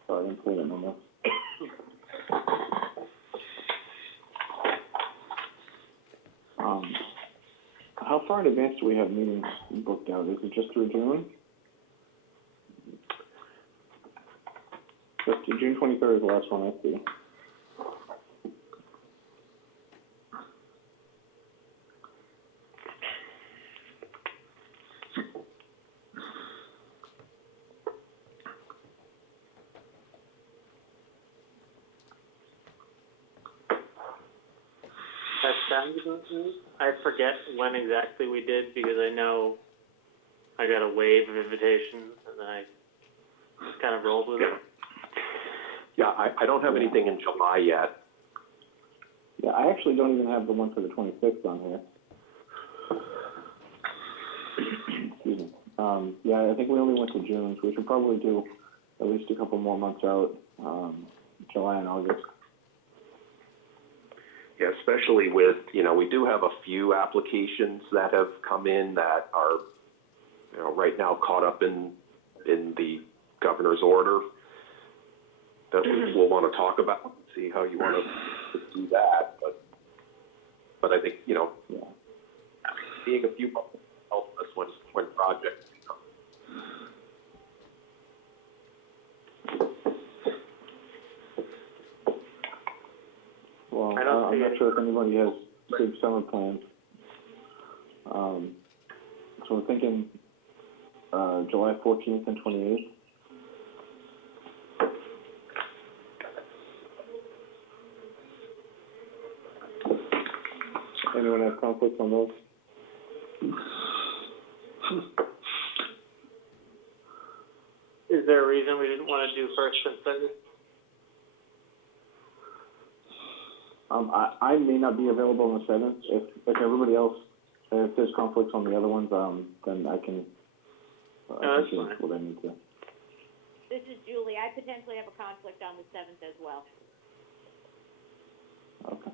Sorry, I'm pulling it in my notes. How far in advance do we have meetings booked out? Is it just through June? Just June 23rd is the last one I see. That sounds about right. I forget when exactly we did because I know I got a wave of invitations and then I just kind of rolled with it. Yeah, I don't have anything in July yet. Yeah, I actually don't even have the one for the 26th on here. Excuse me. Yeah, I think we only went to June, so we should probably do at least a couple more months out, July and August. Yeah, especially with, we do have a few applications that have come in that are, right now caught up in the governor's order that we'll want to talk about, see how you want to do that. But I think, seeing a few months help us when projects come. Well, I don't I'm see not it. sure if anybody has big summer plans. So we're thinking, July 14th and 28th. Anyone have conflicts on those? Is there a reason we didn't want to do first and second? I may not be available on the 7th. If everybody else if there's conflicts on the other ones, then I can, that's change fine. what I need to. This is Julie. I potentially have a conflict on the 7th as well. Okay.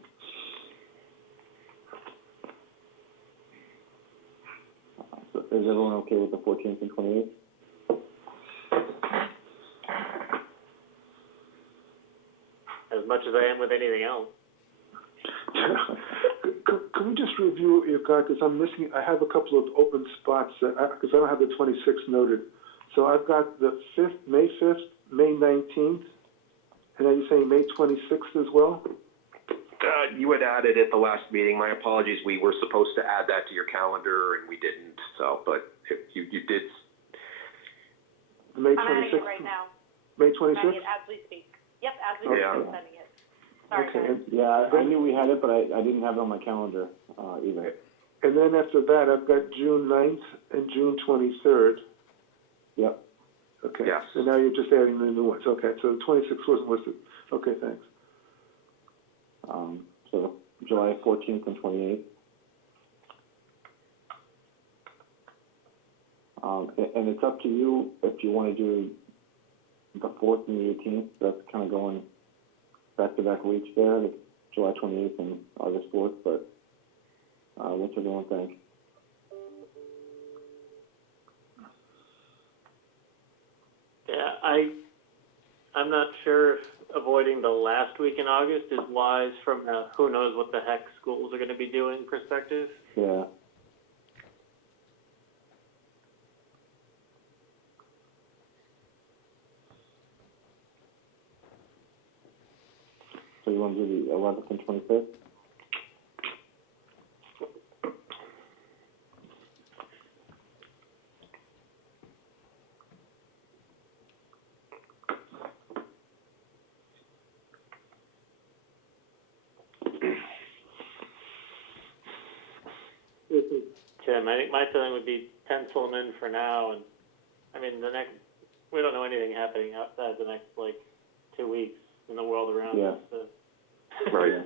So is everyone okay with the 14th and 28th? As much as I am with anything else. Can we just review what you've got, because I'm missing, I have a couple of open spots, because I don't have the 26th noted. So I've got the 5th, May 5th, May 19th, and are you saying May 26th as well? You had added at the last meeting. My apologies. We were supposed to add that to your calendar and we didn't. So, but if you did. May I'm adding 26th? it right now. May I'm adding 26th? it as we speak. Yep, as we speak, Yeah. I'm sending it. Sorry, Okay, guys. and, Yeah, I knew we had it, but I didn't have it on my calendar, either. and then after that, I've got June 9th and June 23rd. Yep. Okay. Yes. So now you're just adding the new ones. Okay, so the 26th wasn't listed. Okay, thanks. So July 14th and 28th. And it's up to you if you want to do the 4th and the 18th. That's kind of going back-to-back weeks there, the July 28th and August 4th, but what's everyone think? Yeah, I'm not sure if avoiding the last week in August is wise from a who knows what the heck schools are going to be doing perspective. Yeah. So you want to do the 11th and 25th? Tim, I think my feeling would be pencil them in for now, and I mean we don't know anything happening outside the next 2 weeks in the world around Yeah. us. So. Right.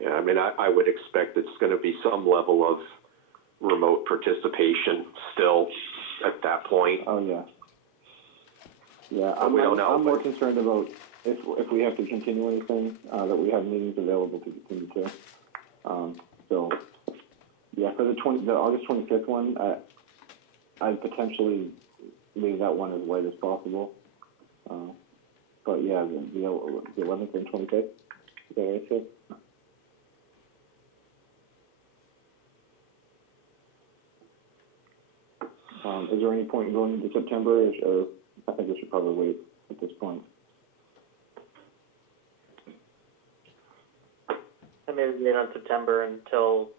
Yeah, I mean, I would expect it's going to be some level of remote participation still at that point. Oh, yeah. Yeah, But we don't know, I'm more but- concerned about if we have to continue anything, that we have meetings available to continue to. So, yeah, for the August 25th one, I'd potentially leave that one as light as possible. But yeah, the 11th and 25th, is that right, Sid? Is there any point in going into September, or I think we should probably wait at this point? I maybe wait on September until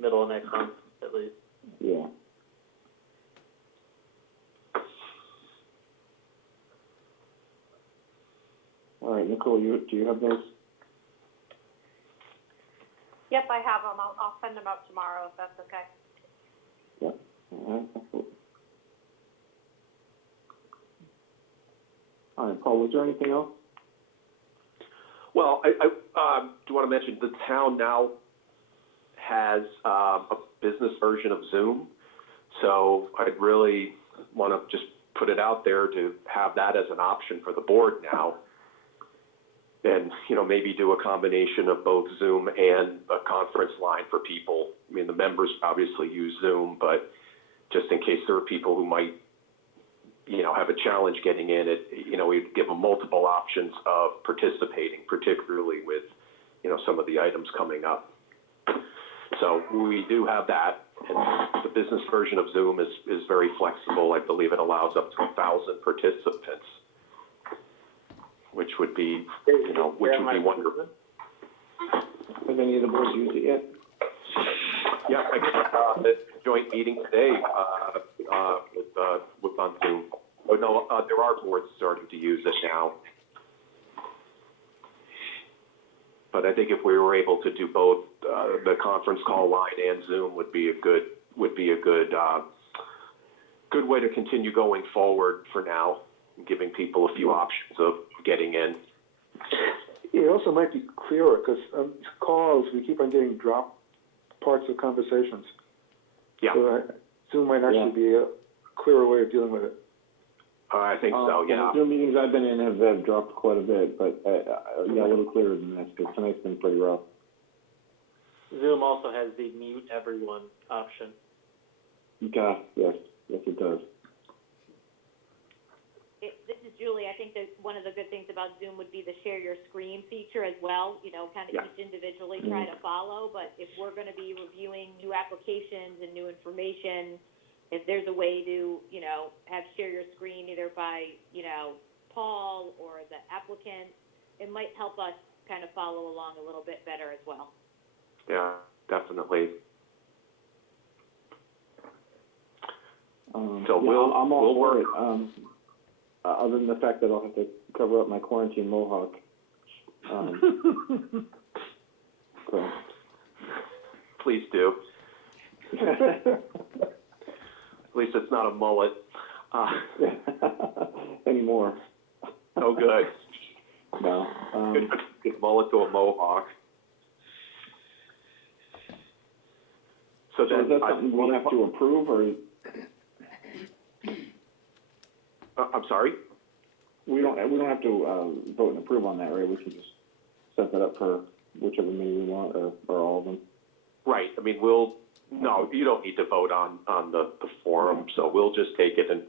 middle of next month at least. Yeah. All right, Nicole, do you have those? Yep, I have them. I'll send them out tomorrow if that's okay. Yep. All right, absolutely. All right, Paul, was there anything else? Well, I do want to mention the town now has a business version of Zoom, so I'd really want to just put it out there to have that as an option for the board now. And, maybe do a combination of both Zoom and a conference line for people. I mean, the members obviously use Zoom, but just in case there are people who might, have a challenge getting in it, we'd give them multiple options of participating, particularly with, some of the items coming up. So we do have that, and the business version of Zoom is very flexible. I believe it allows up to 1,000 participants, which would be, which would be wonderful. Have any of the boards used it yet? Yeah, I got a joint meeting today with on Zoom. Oh, no, there are boards starting to use it now. But I think if we were able to do both, the conference call line and Zoom would be a good way to continue going forward for now, giving people a few options of getting in. It also might be clearer, because calls, we keep on getting dropped parts of conversations. Yeah, So Zoom might actually be a clearer way of dealing with it. I think so, yeah. The Zoom meetings I've been in have dropped quite a bit, but, yeah, a little clearer than this, because tonight's been pretty rough. Zoom also has the mute everyone option. Yeah, yes, it does. This is Julie. I think that one of the good things about Zoom would be the share your screen feature as well, you know, kind of Yeah. each individually try to follow, but if we're gonna be reviewing new applications and new information, if there's a way to, you know, have share your screen either by, you know, Paul or the applicant, it might help us kind of follow along a little bit better as well. Yeah, definitely. So yeah, I'm all we'll for work. it. Other than the fact that I'll have to cover up my quarantine mohawk. So. Please do. At least it's not a mullet. Anymore. Oh, good. No. Good mullet to a mohawk. So So then, is that something we have to approve, or I'm sorry? we don't have to vote and approve on that, right? We can just set that up for whichever meeting we want, or all of them. Right, I mean, no, you don't need to vote on the forum, so we'll just take it and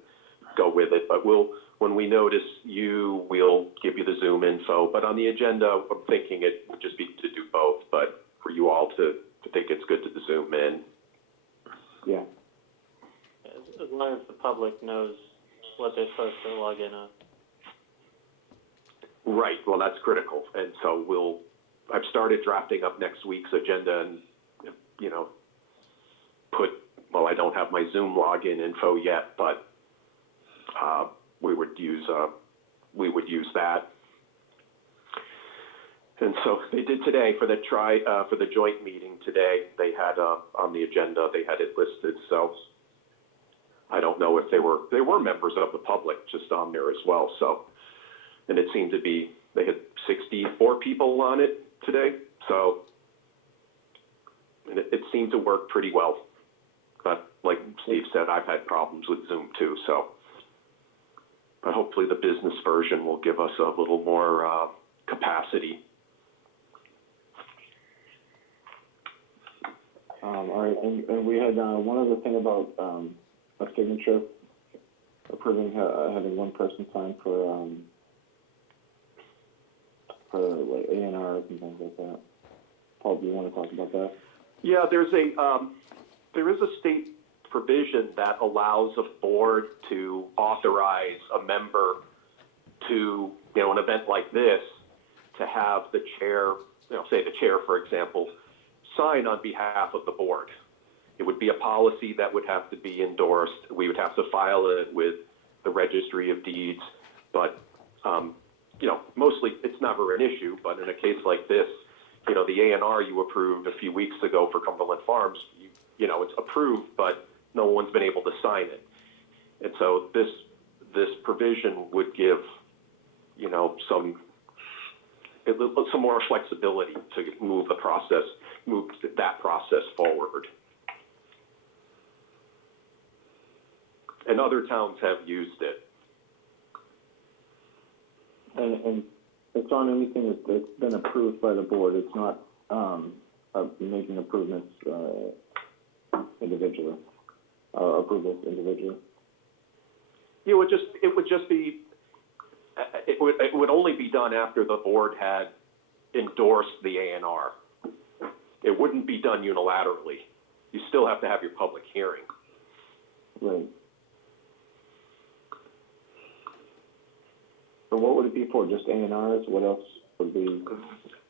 go with it. But when we notice you, we'll give you the Zoom info. But on the agenda, I'm thinking it would just be to do both, but for you all to think it's good to Zoom in. Yeah. As long as the public knows what they're supposed to log in on. Right, well, that's critical. And so I've started drafting up next week's agenda and, you know, I don't have my Zoom login info yet, but we would use that. And so they did today for the joint meeting today. They had on the agenda, they had it listed. So I don't know if they were members of the public just on there as well. So, and it seemed to be, they had 64 people on it today. So, and it seemed to work pretty well. But like Steve said, I've had problems with Zoom too. So, but hopefully the business version will give us a little more capacity. All right, and we had one other thing about a signature, approving having one person sign for like A&Rs and things like that. Paul, do you want to talk about that? Yeah, there is a state provision that allows a board to authorize a member to, an event like this, to have the chair, say the chair, for example, sign on behalf of the board. It would be a policy that would have to be endorsed. We would have to file it with the Registry of Deeds, but, mostly it's never an issue, but in a case like this, the A&R you approved a few weeks ago for Cumberland Farms, it's approved, but no one's been able to sign it. And so this provision would give, some more flexibility to move that process forward. And other towns have used it. And it's on anything that's been approved by the board. It's not making improvements individually, approvals individually. It would only be done after the board had endorsed the A&R. It wouldn't be done unilaterally. You still have to have your public hearing. Right. So what would it be for? Just A&Rs? What else would be?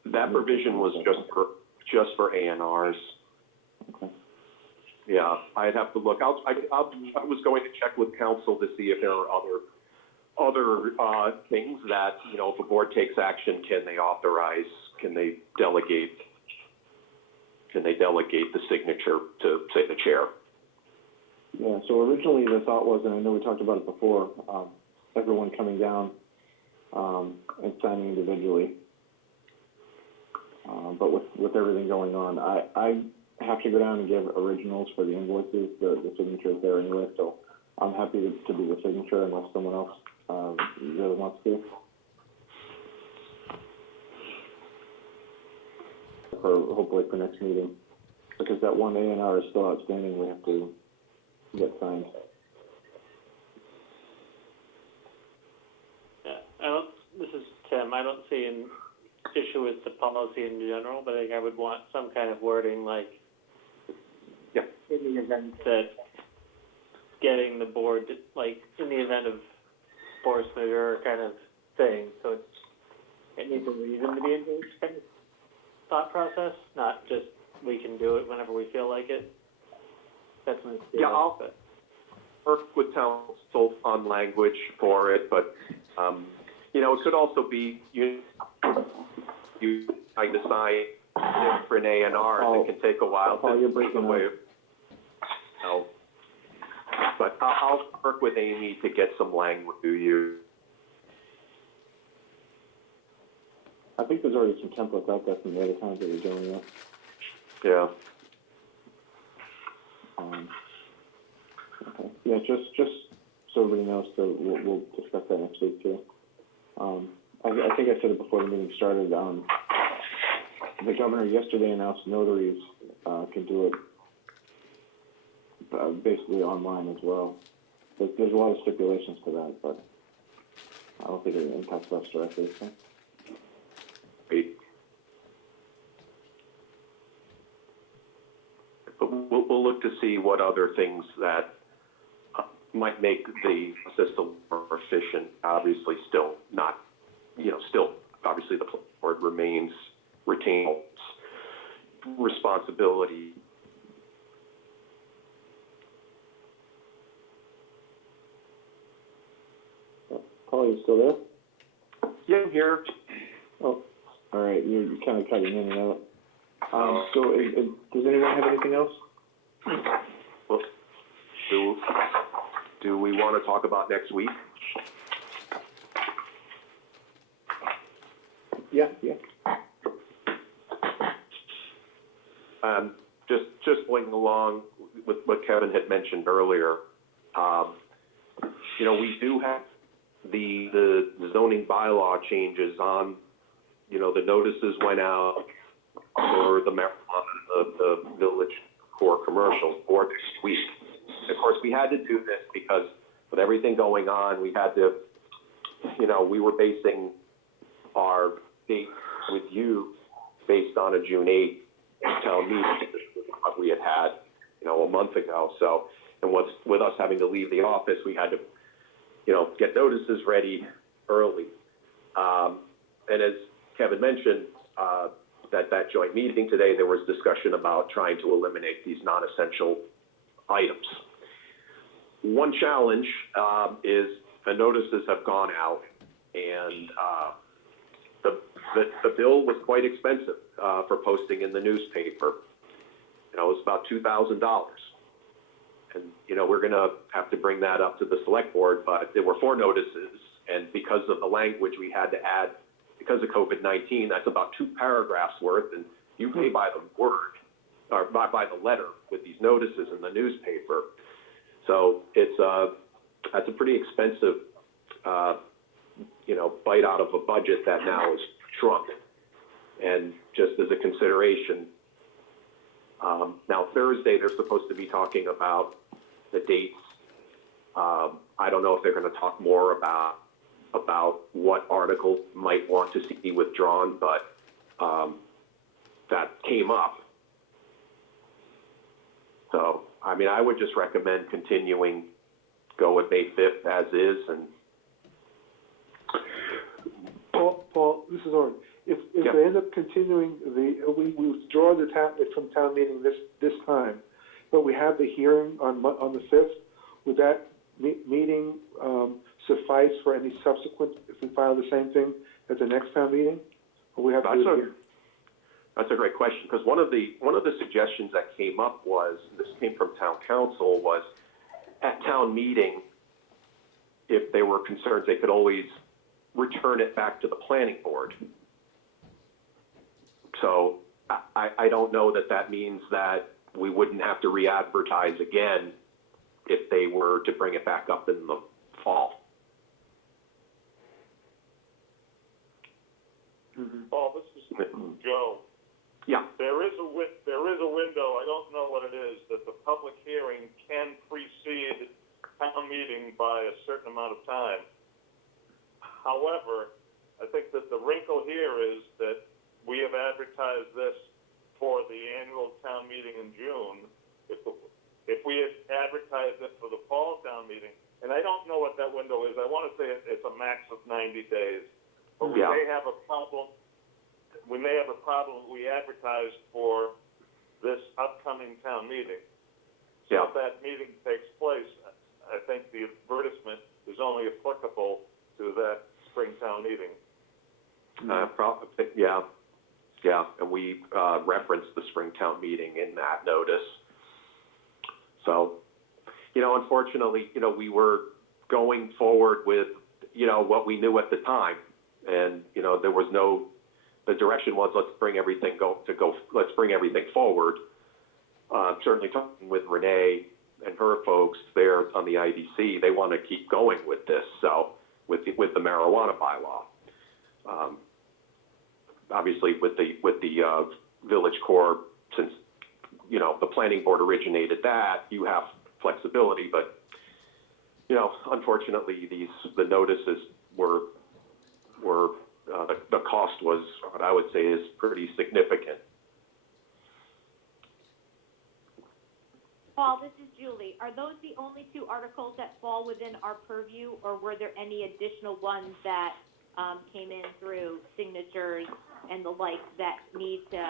That provision was just for A&Rs. Okay. Yeah, I'd have to look. I was going to check with council to see if there are other things that, if a board takes action, can they authorize, can they delegate the signature to, say, the chair? Yeah, so originally the thought was, and I know we talked about it before, everyone coming down and signing individually. But with everything going on, I have to go down and give originals for the invoices, the signature is there anyway, so I'm happy to do the signature unless someone else, really wants to. Hopefully for next meeting, because that one A&R is still outstanding, we have to get signed. Yeah, this is Tim, I don't see an issue with the policy in general, but I think I would want some kind of wording like, Yeah. in the event that getting the board, like, in the event of force majeure kind of thing, so it needs a reason to be engaged kind of thought process, not just we can do it whenever we feel like it. That's my feeling. Yeah, I'll work with council on language for it, but, it could also be you trying to sign different A&Rs. It can take a while Paul, you're to breaking away. up. But I'll work with Amy to get some language to you. I think there's already some templates out there from the other towns that are doing it. Yeah. Okay. Yeah, just so everybody knows, so we'll discuss that next week too. I think I said it before the meeting started, the governor yesterday announced notaries, can do it, basically online as well. There's a lot of stipulations to that, but I don't think it impacts us directly, so. Great. But we'll look to see what other things that might make the system more efficient. Obviously, still not, still obviously the board retains responsibility. Paul, you still there? Yeah, I'm here. Oh, all right, you're kind of cutting in and out. So does anyone have anything else? Well, do we want to talk about next week? Yeah. Just going along with what Kevin had mentioned earlier, we do have the zoning bylaw changes on, the notices went out for the marijuana, the village core commercial for next week. Of course, we had to do this because with everything going on, we had to, we were basing our date with you based on a June 8th town meeting, what we had, a month ago. So, and with us having to leave the office, we had to, get notices ready early. And as Kevin mentioned, that joint meeting today, there was discussion about trying to eliminate these non-essential items. One challenge is the notices have gone out, and the bill was quite expensive for posting in the newspaper. It was about $2,000. And, we're going to have to bring that up to the select board, but there were 4 notices, and because of the language we had to add, because of COVID-19, that's about 2 paragraphs worth, and you pay by the word, or by the letter with these notices in the newspaper. So that's a pretty expensive, bite out of a budget that now is shrunk. And just as a consideration, now Thursday they're supposed to be talking about the dates. I don't know if they're going to talk more about what article might want to see withdrawn, but that came up. So, I would just recommend continuing, go with May 5th as is, and Paul, this is Orin. If they end up continuing we withdraw from town meeting this time, but we have the hearing on the 5th, would that meeting suffice for any subsequent, if we file the same thing at the next town meeting? Or we have to do it here? That's a great question, because one of the suggestions that came up was, this came from town council, was at town meeting, if there were concerns, they could always return it back to the planning board. So I don't know that means that we wouldn't have to re-advertise again if they were to bring it back up in the fall. Paul, this is Joe. Yeah. There is a window, I don't know what it is, that the public hearing can precede town meeting by a certain amount of time. However, I think that the wrinkle here is that we have advertised this for the annual town meeting in June. If we had advertised it for the fall town meeting, and I don't know what that window is, I want to say it's a max of 90 days. But we may have a problem. We may have a problem. We advertised for this upcoming town meeting. So if that meeting takes place, I think the advertisement is only applicable to that spring town meeting. And we referenced the spring town meeting in that notice. So, unfortunately, we were going forward with, what we knew at the time. And, there was the direction was, let's bring everything forward. Certainly talking with Renee and her folks there on the IDC, they want to keep going with this. So with the marijuana bylaw, obviously with the Village Core, since, the planning board originated that, you have flexibility, but, unfortunately the notices were the cost was, what I would say, is pretty significant. Paul, this is Julie. Are those the only two articles that fall within our purview, or were there any additional ones that came in through signatures and the like that need to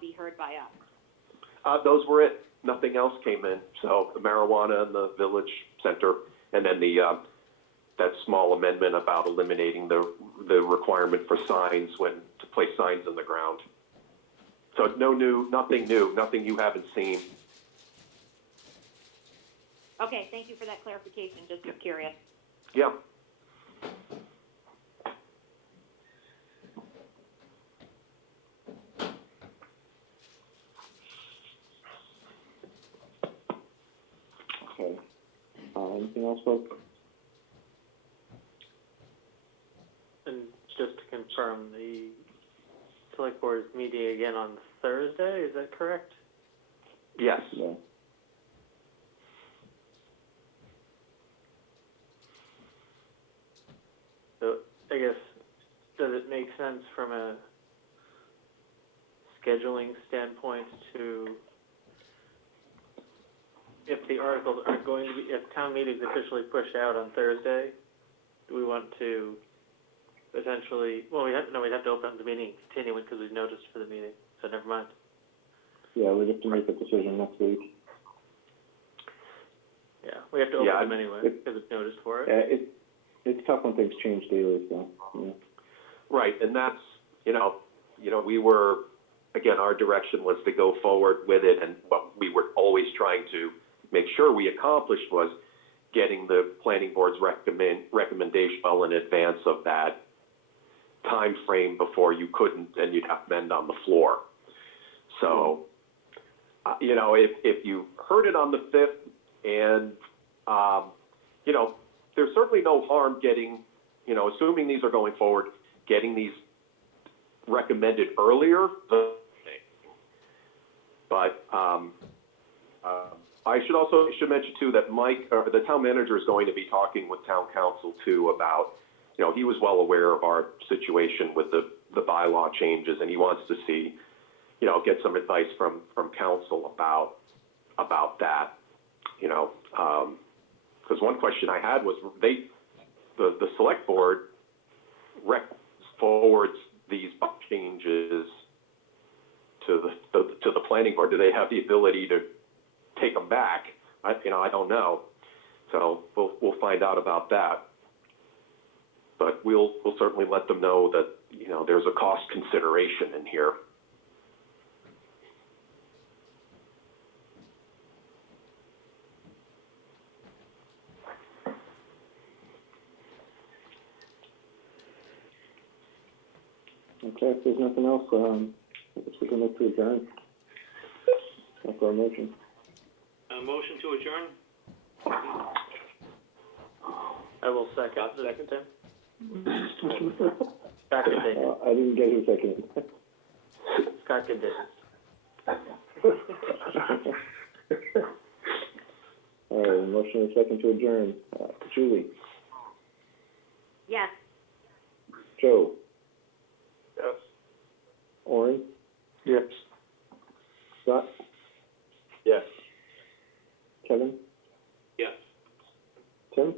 be heard by us? Those were it. Nothing else came in. So the marijuana and the village center, and then that small amendment about eliminating the requirement for signs to place signs in the ground. So nothing new, nothing you haven't seen. Okay, thank you for that clarification. Just was curious. Yeah. Okay. Anything else, folks? And just to confirm, the select board is meeting again on Thursday, is that correct? Yes. Yeah. So I guess, does it make sense from a scheduling standpoint to, if the articles aren't going to be, if town meeting's officially pushed out on Thursday, do we want to essentially, we'd have to open up the meeting and continue it because we've noticed for the meeting, so never mind. Yeah, we have to make a decision next week. Yeah, we have to open them anyway because it's noticed for it. It's tough when things change daily, so, yeah. Right, and that's, we were, again, our direction was to go forward with it, and what we were always trying to make sure we accomplished was getting the planning board's recommendation well in advance of that time frame before you couldn't, and you'd have to amend on the floor. So, if you heard it on the 5th, and, there's certainly no harm getting, assuming these are going forward, getting these recommended earlier. But I should mention too that Mike, the town manager, is going to be talking with town council too about, he was well aware of our situation with the bylaw changes, and he wants to see, get some advice from council about that, because one question I had was the select board forwards these changes to the planning board. Do they have the ability to take them back? I don't know. So we'll find out about that. But we'll certainly let them know that there's a cost consideration in here. Okay, if there's nothing else, I guess we can look to adjourn. So, for a motion. A motion to adjourn? I will second. Second. Tim? Scott can take it. I didn't get who seconded. Scott can take it. All right, a motion and a second to adjourn. Julie, Yes. Joe, Yes. Orin, Yes. Scott, Yes. Kevin, Yes. Tim,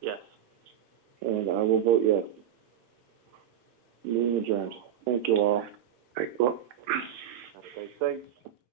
Yes. and I will vote yes. Meeting adjourned. Thank you all. Thank you. Okay, thanks.